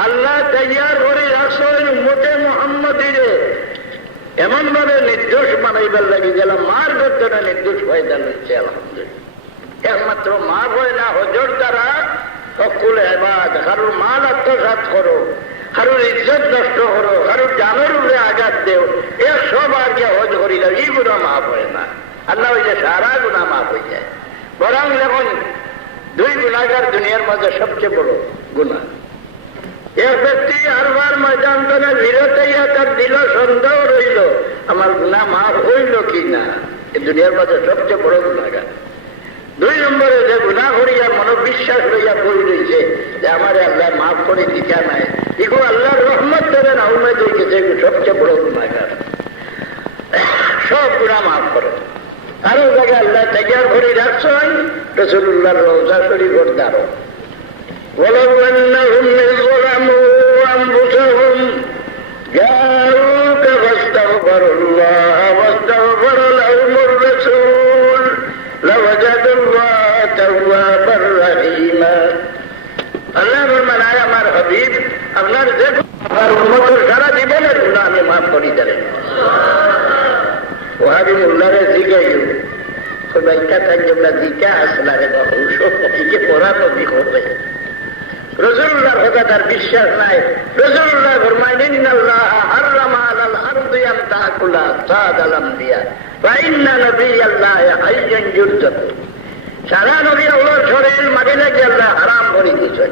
আল্লাহ তৈয়ার করে রাখছেন উম্মতে মুহাম্মদীরে এমন ভাবে নির্দোষ বানাইবার লাগি গেলাম, মার করতে না নির্দোষ ফয়দা নিচ্ছে। আলহামদুলিল্লাহ একমাত্র মার হয় না, হজর দ্বারা সকল এবার কারোর মাল আত্মসাৎ করো, কারোর ইজ্জত নষ্ট করো, কারোর জানের উপরে আঘাত দেও, এর সব আর গিয়ে হজ করি না, এই গুণা মাফ হয় না। আল্লাহ হইলে সারা গুণা মাফ হয়ে যায়। বরং যখন দুই গুণাগার দুনিয়ার মাঝে সবচেয়ে বড় গুণা, এক ব্যক্তি আরবার ময়দান করে বিরতাইয়া তার দিল সন্দেহ রইল আমার গুণা মাফ হইল কি না, এই দুনিয়ার মাঝে সবচেয়ে বড় গুণাগার। দুই নম্বরে যে গুণা করিয়া মনোবিশ্বাস লইয়া পড়ে রয়েছে যে আমার আল্লাহ মাফ করে দিতে নাই, এগুলো আল্লাহর রহমত দেবে না উমেদ হয়ে গেছে, সবচেয়ে বড় গুণাগার। সব গুণা মাফ করে। আরো জায়গায় আল্লাহ তৈয়ার করে রাখছেন রাসূলুল্লাহর রওজা শরীফের দ্বারা। ولو أنهم إذ ظلموا أنفسهم جاءوك فاستغفروا الله واستغفر لهم الرسول لوجدوا الله توابا رحيما। আল্লাহ ফরমান, আয় আমার হাবিব, আপনার দেখো আমার উম্মতের সারা জীবনের গুনাহ আমি মাফ করে দিলেন। ওহাবি মোল্লারে জিগাইও বাইকা থাকবে না, জিকা আসলারে বাবু সব পড়া নদী করবে রাসূলুল্লাহর কথা তার বিশ্বাস নাই। রাসূলুল্লাহ ফরমায় ইন্নাল্লাহ হারামা আলাল আরদি আন তাকুলা সাদাল আমবিয়া ওয়া ইন্না নাবিয়াল্লাহি হাইয়্যুন ইউরজাক। সারা নবী আল্লাহর শরীর মদিনা কে আল্লাহ হারাম করে দিয়েছেন।